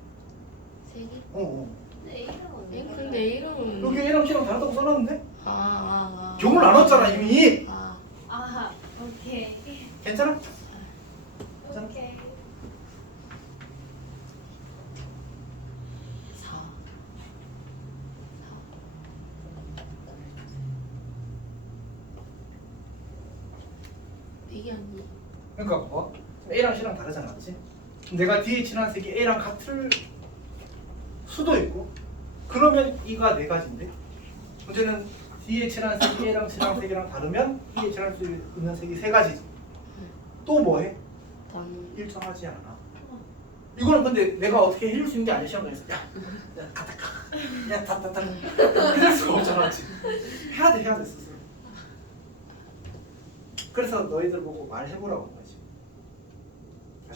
3개? 어. 근데 A는 근데 A랑은 여기 A랑 C랑 다르다고 써놨는데? 아. 교훈을 나눴잖아 이미. 아. 아 오케이 괜찮아? 오케이 4 이게 아니. 그러니까 뭐 A랑 C랑 다르잖아, 맞지? 내가 뒤에 지난 색이 A랑 같을 수도 있고, 그러면 이가 네 가지인데 문제는 뒤에 칠한 색이 A랑 칠한 색이랑 다르면 뒤에 칠할 수 있는 색이 세 가지지. 또 뭐해? 단 일정하지 않아. 이거는 근데 내가 어떻게 해줄 수 있는 게 아니야. 시험장에서 야 갔다 가. 야 다다다. 이럴 수가 없잖아, 지금. 해야 돼 스스로. 그래서 너희들 보고 말해보라고 한 거지.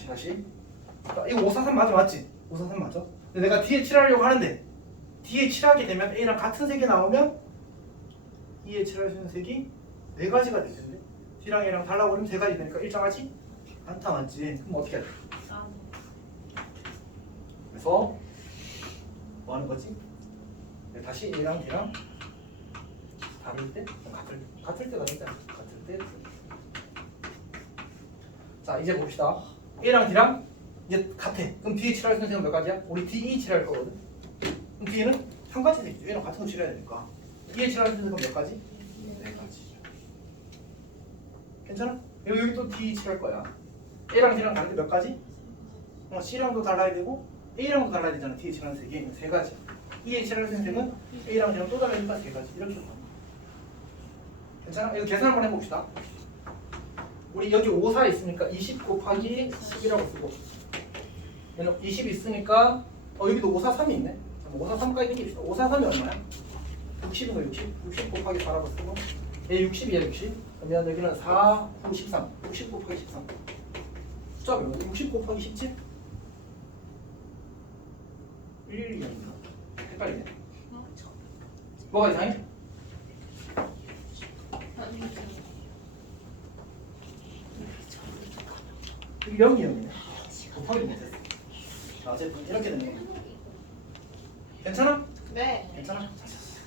다시. 자, 이거 543 맞지? 543 맞죠? 근데 내가 뒤에 칠하려고 하는데 뒤에 칠하게 되면 A랑 같은 색이 나오면 E에 칠할 수 있는 색이 네 가지가 될 텐데 D랑 A랑 달라고 그러면 세 가지 되니까 일정하지? 않다, 맞지? 그럼 어떻게 해야 돼? 그래서 뭐 하는 거지? 다시 A랑 D랑 다를 때? 같을 때가 되잖아. 같을 때. 자, 이제 봅시다. A랑 D랑 이제 같아. 그럼 뒤에 칠할 수 있는 색은 몇 가지야? 우리 D, E 칠할 거거든. 그럼 뒤에는 한 가지 색이죠. 얘랑 같은 거 칠해야 되니까. E에 칠할 수 있는 색은 몇 가지? 네 가지. 괜찮아? 여기 또 D 칠할 거야. A랑 D랑 다른데 몇 가지? C랑도 달라야 되고 A랑도 달라야 되잖아. D에 칠하는 색이 세 가지. E에 칠할 수 있는 색은 A랑 D랑 또 다르니까 세 가지. 이렇게 봐. 괜찮아? 이거 계산 한번 해봅시다. 우리 여기 5, 4 있으니까 20 곱하기 10이라고 쓰고 얘는 20 있으니까 여기도 5, 4, 3이 있네. 5, 4, 3까지 생깁시다. 5, 4, 3이 얼마야? 60인가 60? 60 곱하기 4라고 쓰고 얘 60이야 60. 그러면 여기는 4, 9, 13 60 곱하기 13 숫자가 몇 60 곱하기 17? 1, 2였나? 헷갈리네. 뭐가 이상해? 여기 0이었네. 곱하기 못했어. 자, 어쨌든 이렇게 되는 거야. 괜찮아? 네. 괜찮아?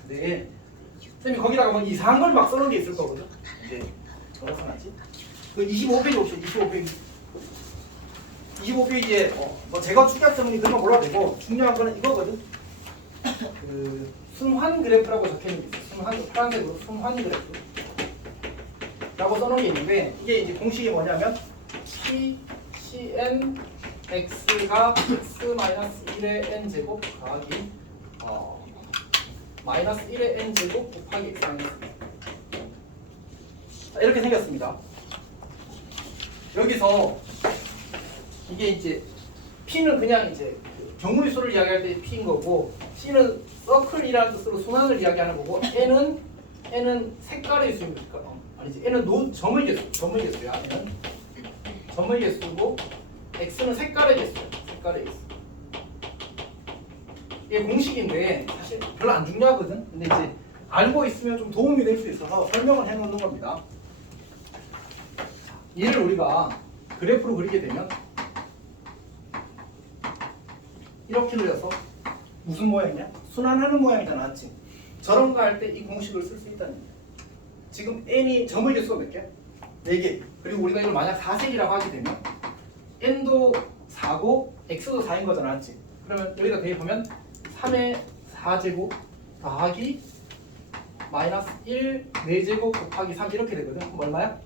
네. 쌤이 거기다가 뭐 이상한 걸 막 써놓은 게 있을 거거든. 이제 뭐라 써놨지? 그 25페이지 옵션 25페이지. 25페이지에 뭐 제거 축약 때문에 그런 거 몰라도 되고 중요한 거는 이거거든. 그 순환 그래프라고 적혀 있는 게 있어. 순환 파란색으로 순환 그래프. 라고 써놓은 게 있는데 이게 이제 공식이 뭐냐면 Cn x가 x-1의 n제곱 더하기 마이너스 1의 n제곱 곱하기 x 마이너스 이렇게 생겼습니다. 여기서 이게 이제 P는 그냥 이제 경우의 수를 이야기할 때 P인 거고 C는 서클이라는 뜻으로 순환을 이야기하는 거고 N은 색깔의 수니까 아니지 N은 점의 개수야. N은 점의 개수고 X는 색깔의 개수야. 색깔의 개수. 이게 공식인데 사실 별로 안 중요하거든. 근데 이제 알고 있으면 좀 도움이 될 수 있어서 설명을 해놓는 겁니다. 얘를 우리가 그래프로 그리게 되면 이렇게 그려서 무슨 모양이냐? 순환하는 모양이잖아, 맞지? 저런 거 할 때 이 공식을 쓸 수 있다는 거야. 지금 n이 점의 개수가 몇 개? 4개. 그리고 우리가 이걸 만약 4색이라고 하게 되면 n도 4고 x도 4인 거잖아, 맞지? 그러면 여기다 대입하면 3의 4제곱 더하기 마이너스 1 4제곱 곱하기 3 이렇게 되거든. 그럼 얼마야?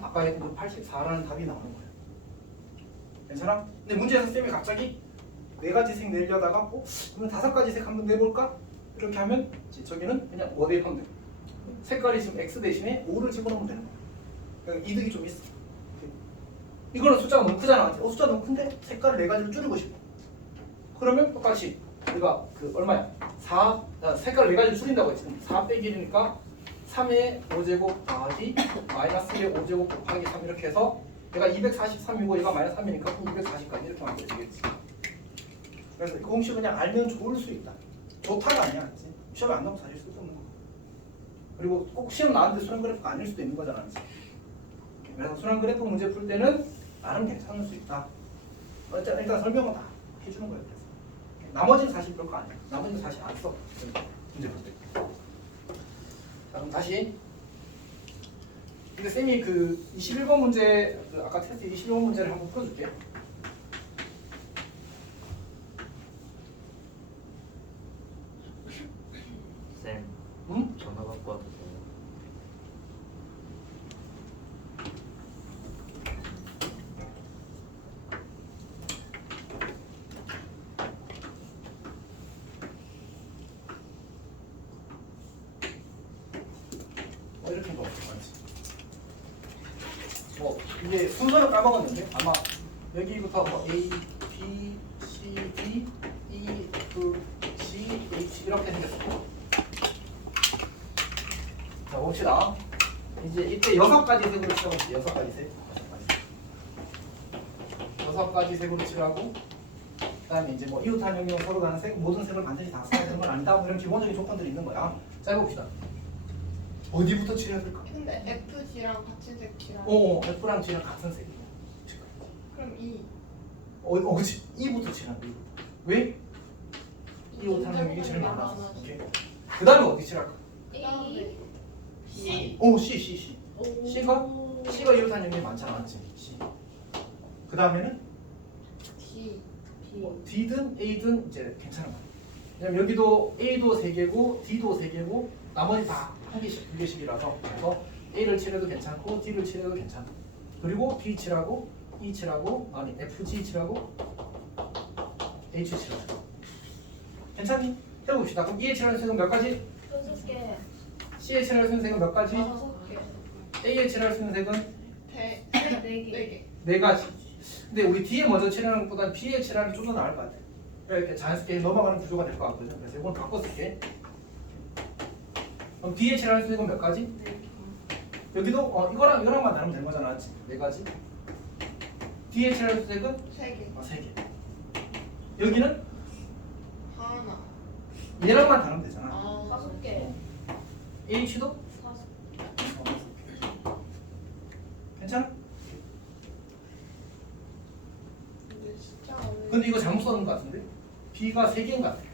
아까 했던 그 84라는 답이 나오는 거야. 괜찮아? 근데 문제에서 쌤이 갑자기 4가지 색 내려다가 그러면 5가지 색 한번 내볼까? 이렇게 하면 저기는 그냥 뭐 대입하면 돼. 색깔이 지금 X 대신에 5를 집어넣으면 되는 거야. 그러니까 이득이 좀 있어. 이거는 숫자가 너무 크잖아. 숫자 너무 큰데 색깔을 4가지로 줄이고 싶어. 그러면 똑같이 우리가 그 얼마야? 색깔을 4가지로 줄인다고 했지. 4 빼기 1이니까 3의 5제곱 더하기 마이너스 1의 5제곱 곱하기 3 이렇게 해서 얘가 243이고 얘가 마이너스 3이니까 240까지 이렇게 만들어야 되겠지. 그래서 그 공식 그냥 알면 좋을 수 있다. 좋다가 아니야. 그치? 시험에 안 나오면 사실 쓸수 없는 거. 그리고 꼭 시험 나왔는데 순환 그래프가 아닐 수도 있는 거잖아. 그치? 그래서 순환 그래프 문제 풀 때는 나름 괜찮을 수 있다. 일단 설명은 다 해주는 거예요. 그래서. 나머지는 사실 별거 아니야. 나머지는 사실 안 써. 문제 풀 때. 자 그럼 다시. 근데 쌤이 그 21번 문제, 아까 테스트 21번 문제를 한번 풀어줄게요. 쌤, 응? 전화 받고 와도 돼요? 이렇게 넣었을 거지. 뭐 이게 순서를 까먹었는데 아마 여기부터 뭐 A, B, C, D, E, F, G, H 이렇게 생겼어. 자 봅시다. 이제 이때 6가지 색으로 칠하고 6가지 색. 6가지 색으로 칠하고 그다음에 이제 뭐 이웃 한영이랑 서로 다른 색 모든 색을 반드시 다 써야 되는 건 아니다. 뭐 이런 기본적인 조건들이 있는 거야. 자 해봅시다. 어디부터 칠해야 될까? 근데 FG랑 같은 색 칠하는 F랑 G랑 같은 색이야. 그럼 E 그치. E부터 칠하는 거야. 왜? 이 옷하는 게 제일 많아. 많아. 오케이. 그 다음에 어디 칠할까? 그다음에 C C. C가 이 옷하는 게 많잖아. 맞지? C. 그 다음에는 D D든 A든 이제 괜찮은 거야. 왜냐면 여기도 A도 3개고 D도 3개고 나머지 다 한 개씩, 2개씩이라서 그래서 A를 칠해도 괜찮고 D를 칠해도 괜찮아. 그리고 B 칠하고 E 칠하고 아니 FG 칠하고 H 칠하고 괜찮니? 해봅시다. 그럼 E에 칠하는 색은 몇 가지? 6개, C에 칠할 수 있는 색은 몇 가지? 5개 A에 칠할 수 있는 색은 4개. 4가지. 근데 우리 D에 먼저 칠하는 것보다 B에 칠하는 게 좀 더 나을 것 같아. 이렇게 자연스럽게 넘어가는 구조가 될 것 같거든. 그래서 이건 바꿔 쓸게. 그럼 B에 칠할 수 있는 건 몇 가지? 여기도 이거랑만 나누면 되는 거잖아. 4가지. D에 칠할 수 있는 색은 3개 3개. 여기는 하나 얘랑만 다르면 되잖아. 5개. H도 4개. 괜찮아? 근데 진짜 어려워. 근데 이거 잘못 써놓은 것 같은데? B가 3개인 것 같아.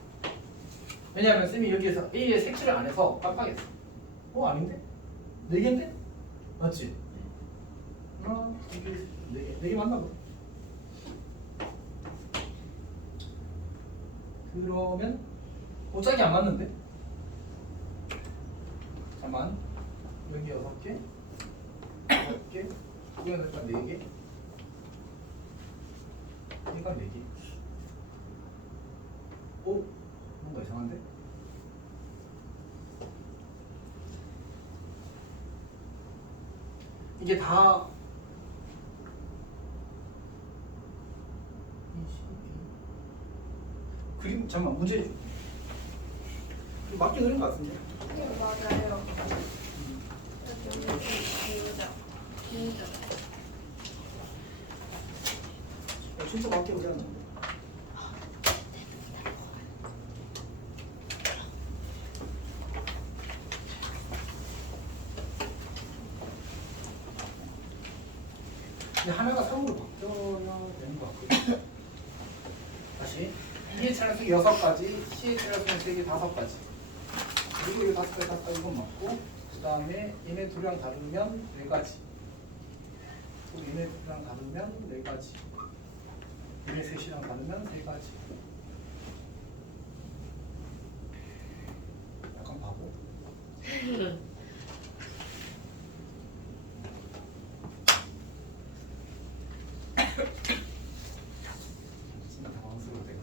왜냐하면 쌤이 여기에서 A의 색칠을 안 해서 깜빡했어. 아닌데? 4개인데? 맞지? 하나, 2개, 4개 맞나 보다. 그러면 짝이 안 맞는데? 잠깐만. 여기 6개, 6개, 여기는 일단 4개, 얘가 4개. 뭔가 이상한데? 이게 다 그림 잠깐만 문제 맞게 그린 것 같은데? 네, 맞아요. 진짜 맞게 그렸는데. 근데 하나가 3으로 바뀌어야 되는 것 같거든요. 다시 B의 차례수 6가지, C의 차례수는 3개 5가지. 그리고 이 5가지 이건 맞고 그 다음에 얘네 둘이랑 다르면 4가지. 또 얘네 둘이랑 다르면 4가지. 얘네 셋이랑 다르면 3가지. 진짜 당황스러워 내가.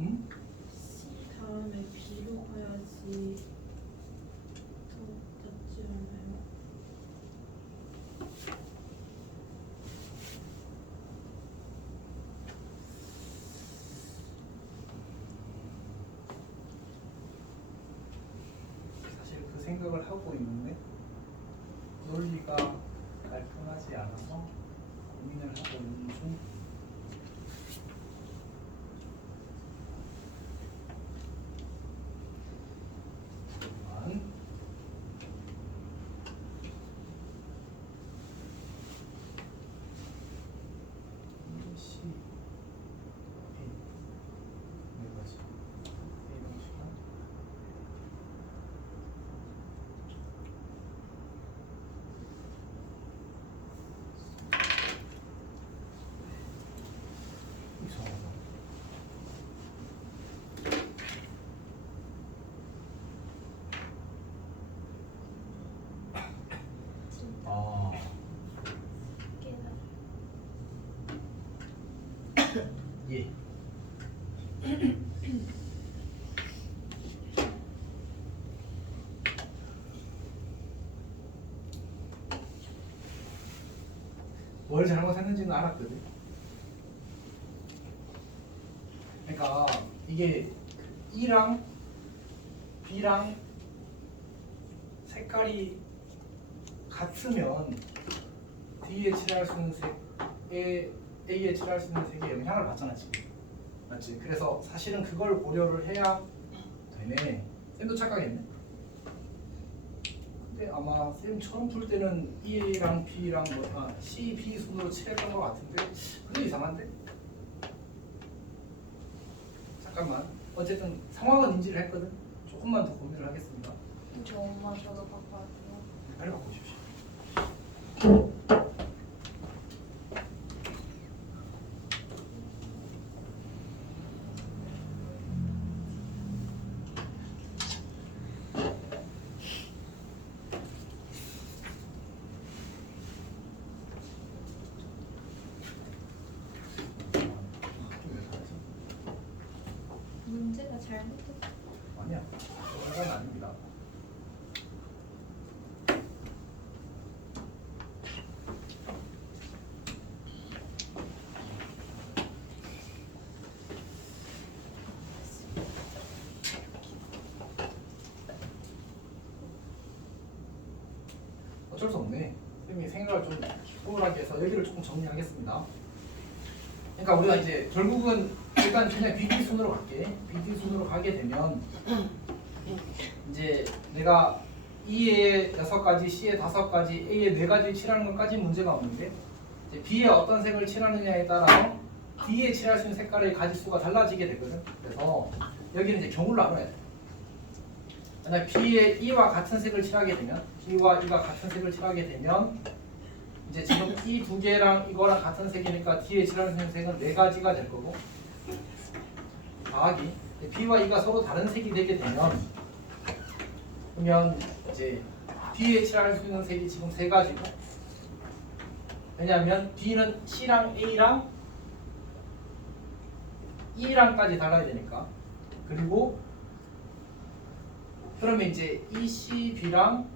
응? C 다음에 B로 가야지 더 낫지 않아요? 사실 그 생각을 하고 있는데 논리가 깔끔하지 않아서 고민을 하고 있는 중. 잠깐만. C A 네 가지 A 방식은 이상하다. 아, 예. 뭘 잘못했는지는 알았거든. 그러니까 이게 E랑 B랑 색깔이 같으면 D에 칠할 수 있는 색에 A에 칠할 수 있는 색에 영향을 받잖아 지금. 맞지? 그래서 사실은 그걸 고려를 해야 되네. 쌤도 착각했네. 근데 아마 쌤 처음 풀 때는 E랑 B랑 C, B 순으로 칠했던 것 같은데 근데 이상한데? 잠깐만. 어쨌든 상황은 인지를 했거든. 조금만 더 고민을 하겠습니다. 저 엄마 저도 바꿔왔어요. 빨리 바꾸십시오. 문제가 잘못됐어. 아니야. 그건 아닙니다. 어쩔 수 없네. 쌤이 생각을 좀 소홀하게 해서 여기를 조금 정리하겠습니다. 그러니까 우리가 이제 결국은 일단 그냥 BD 순으로 갈게. BD 순으로 가게 되면 이제 내가 E에 6가지, C에 5가지, A에 4가지 칠하는 것까지 문제가 없는데 이제 B에 어떤 색을 칠하느냐에 따라서 D에 칠할 수 있는 색깔의 가지수가 달라지게 되거든. 그래서 여기는 이제 경우를 나눠야 돼. 만약 B에 E와 같은 색을 칠하게 되면 B와 E가 같은 색을 칠하게 되면 이제 지금 이 두 개랑 이거랑 같은 색이니까 D에 칠하는 색은 4가지가 될 거고 더하기 B와 E가 서로 다른 색이 되게 되면 그러면 이제 B에 칠할 수 있는 색이 지금 3가지고 왜냐하면 B는 C랑 A랑 E랑까지 달라야 되니까 그리고 그러면 이제 이 C, B랑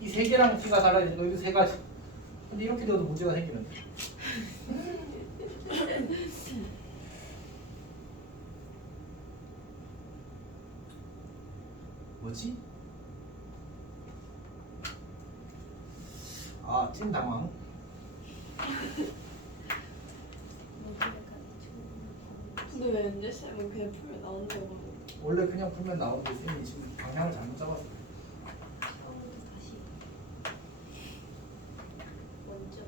이 세 개랑 T가 달라야 되니까 여기 세 가지. 근데 이렇게 되어도 문제가 생기는데. 뭐지? 아, 찐당황. 근데 왜 은재 쌤은 그냥 풀면 나온다고 하고 원래 그냥 풀면 나오는데 쌤이 지금 방향을 잘못 잡았어요. 처음부터 다시 먼저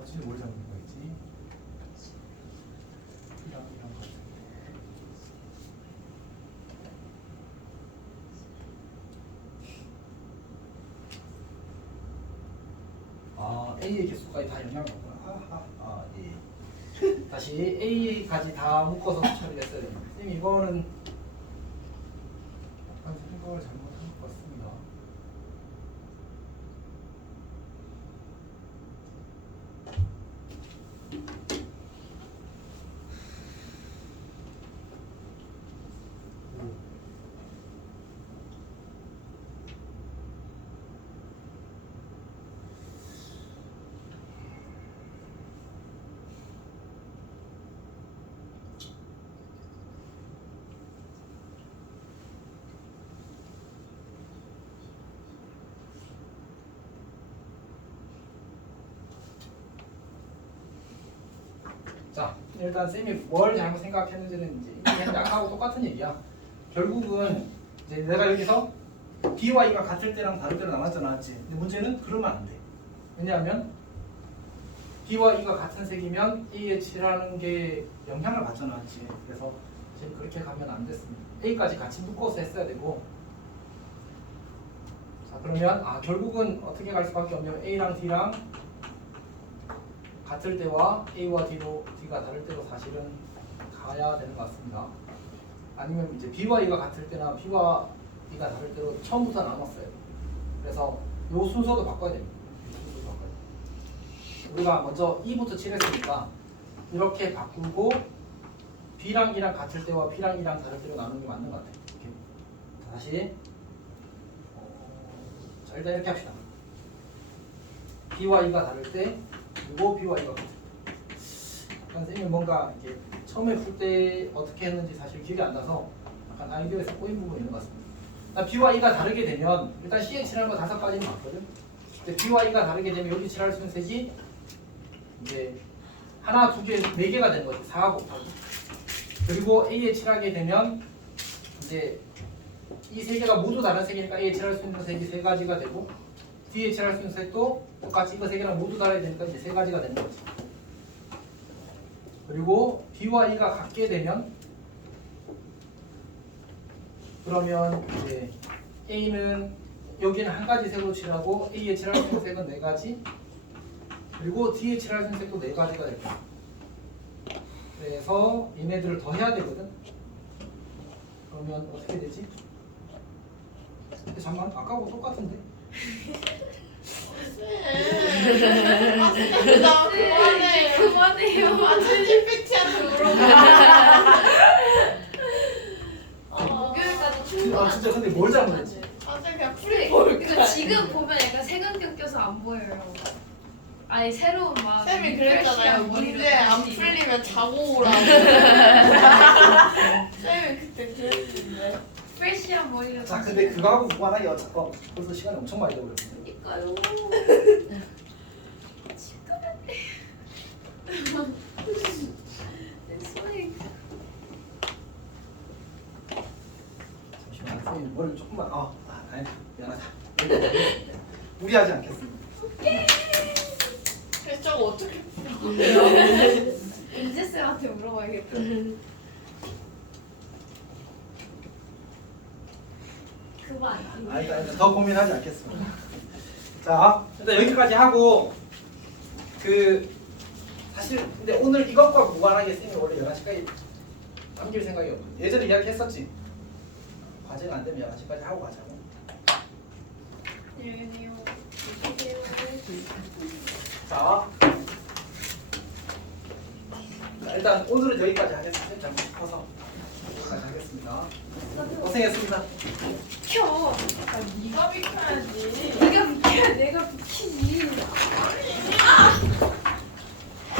어제 뭘 잡는 거였지? 이랑 같은. 아, A의 개수까지 다 영향을 받구나. 예. 다시 A까지 다 묶어서 처리를 했어야 됩니다. 선생님 이거는 약간 생각을 잘못한 것 같습니다. 자, 일단 쌤이 뭘 잘못 생각했는지는 이제 이미 아까하고 똑같은 얘기야. 결국은 이제 내가 여기서 B와 E가 같을 때랑 다를 때로 나눴잖아, 맞지? 근데 문제는 그러면 안 돼. 왜냐하면 B와 E가 같은 색이면 A에 칠하는 게 영향을 받잖아, 맞지? 그래서 지금 그렇게 가면 안 됐습니다. A까지 같이 묶어서 했어야 되고. 자, 그러면 결국은 어떻게 갈 수밖에 없냐면 A랑 D랑 같을 때와 A와 D가 다를 때로 사실은 가야 되는 것 같습니다. 아니면 이제 B와 E가 같을 때나 B와 E가 다를 때로 처음부터 나눴어요. 그래서 요 순서도 바꿔야 됩니다. 순서도 바꿔야 돼요. 우리가 먼저 E부터 칠했으니까 이렇게 바꾸고 B랑 E랑 같을 때와 B랑 E랑 다를 때로 나누는 게 맞는 것 같아요. 이렇게. 다시 자, 일단 이렇게 합시다. B와 E가 다를 때 그리고 B와 E가 같을 때. 선생님이 뭔가 이렇게 처음에 풀 때 어떻게 했는지 사실 기억이 안 나서 약간 아이디어에서 꼬인 부분이 있는 것 같습니다. B와 E가 다르게 되면 일단 C에 칠하는 거 5가지는 맞거든. 근데 B와 E가 다르게 되면 여기 칠할 수 있는 색이 이제 하나, 두 개, 네 개가 되는 거지. 4 곱하기. 그리고 A에 칠하게 되면 이제 이 세 개가 모두 다른 색이니까 A에 칠할 수 있는 색이 3가지가 되고 D에 칠할 수 있는 색도 똑같이 이거 3개랑 모두 달아야 되니까 이제 3가지가 되는 거지. 그리고 B와 E가 같게 되면 그러면 이제 A는 여기는 한 가지 색으로 칠하고 A에 칠할 수 있는 색은 4가지 그리고 D에 칠할 수 있는 색도 4가지가 될 거야. 그래서 얘네들을 더 해야 되거든. 그러면 어떻게 되지? 근데 잠깐 아까하고 똑같은데? 나 그만해 그만해요. 아저씨 팩트한테 물어봐 목요일까지 아 충분한. 진짜 근데 뭘 잘못했지? 아저씨 그냥 근데 풀이 이거 지금 보면 약간 색안경 껴서 안 보여요. 아니 새로운 막 쌤이 그랬잖아요. 문제 안 풀리면 자고 오라고. 쌤이 그때 그랬는데. 프레시한 머리가. 자 근데 그거하고 무관하게 어차피 벌써 시간이 엄청 많이 돼버렸는데. 그러니까요. 잠시만 선생님 머리를 조금만 아니 미안하다. 무리하지 않겠습니다. 그래서 저거 어떻게 은재 쌤한테 물어봐야겠다. 그만. 일단 더 고민하지 않겠습니다. 자 일단 여기까지 하고 사실 근데 오늘 이것과 무관하게 쌤이 원래 11시까지 남길 생각이었거든. 예전에 이야기했었지. 과제가 안 되면 11시까지 하고 가자고. 안녕히 계세요. 자, 일단 오늘은 여기까지 하겠습니다. 잘 싶어서 여기까지 하겠습니다. 고생했습니다. 켜. 아, 네가 비켜야지.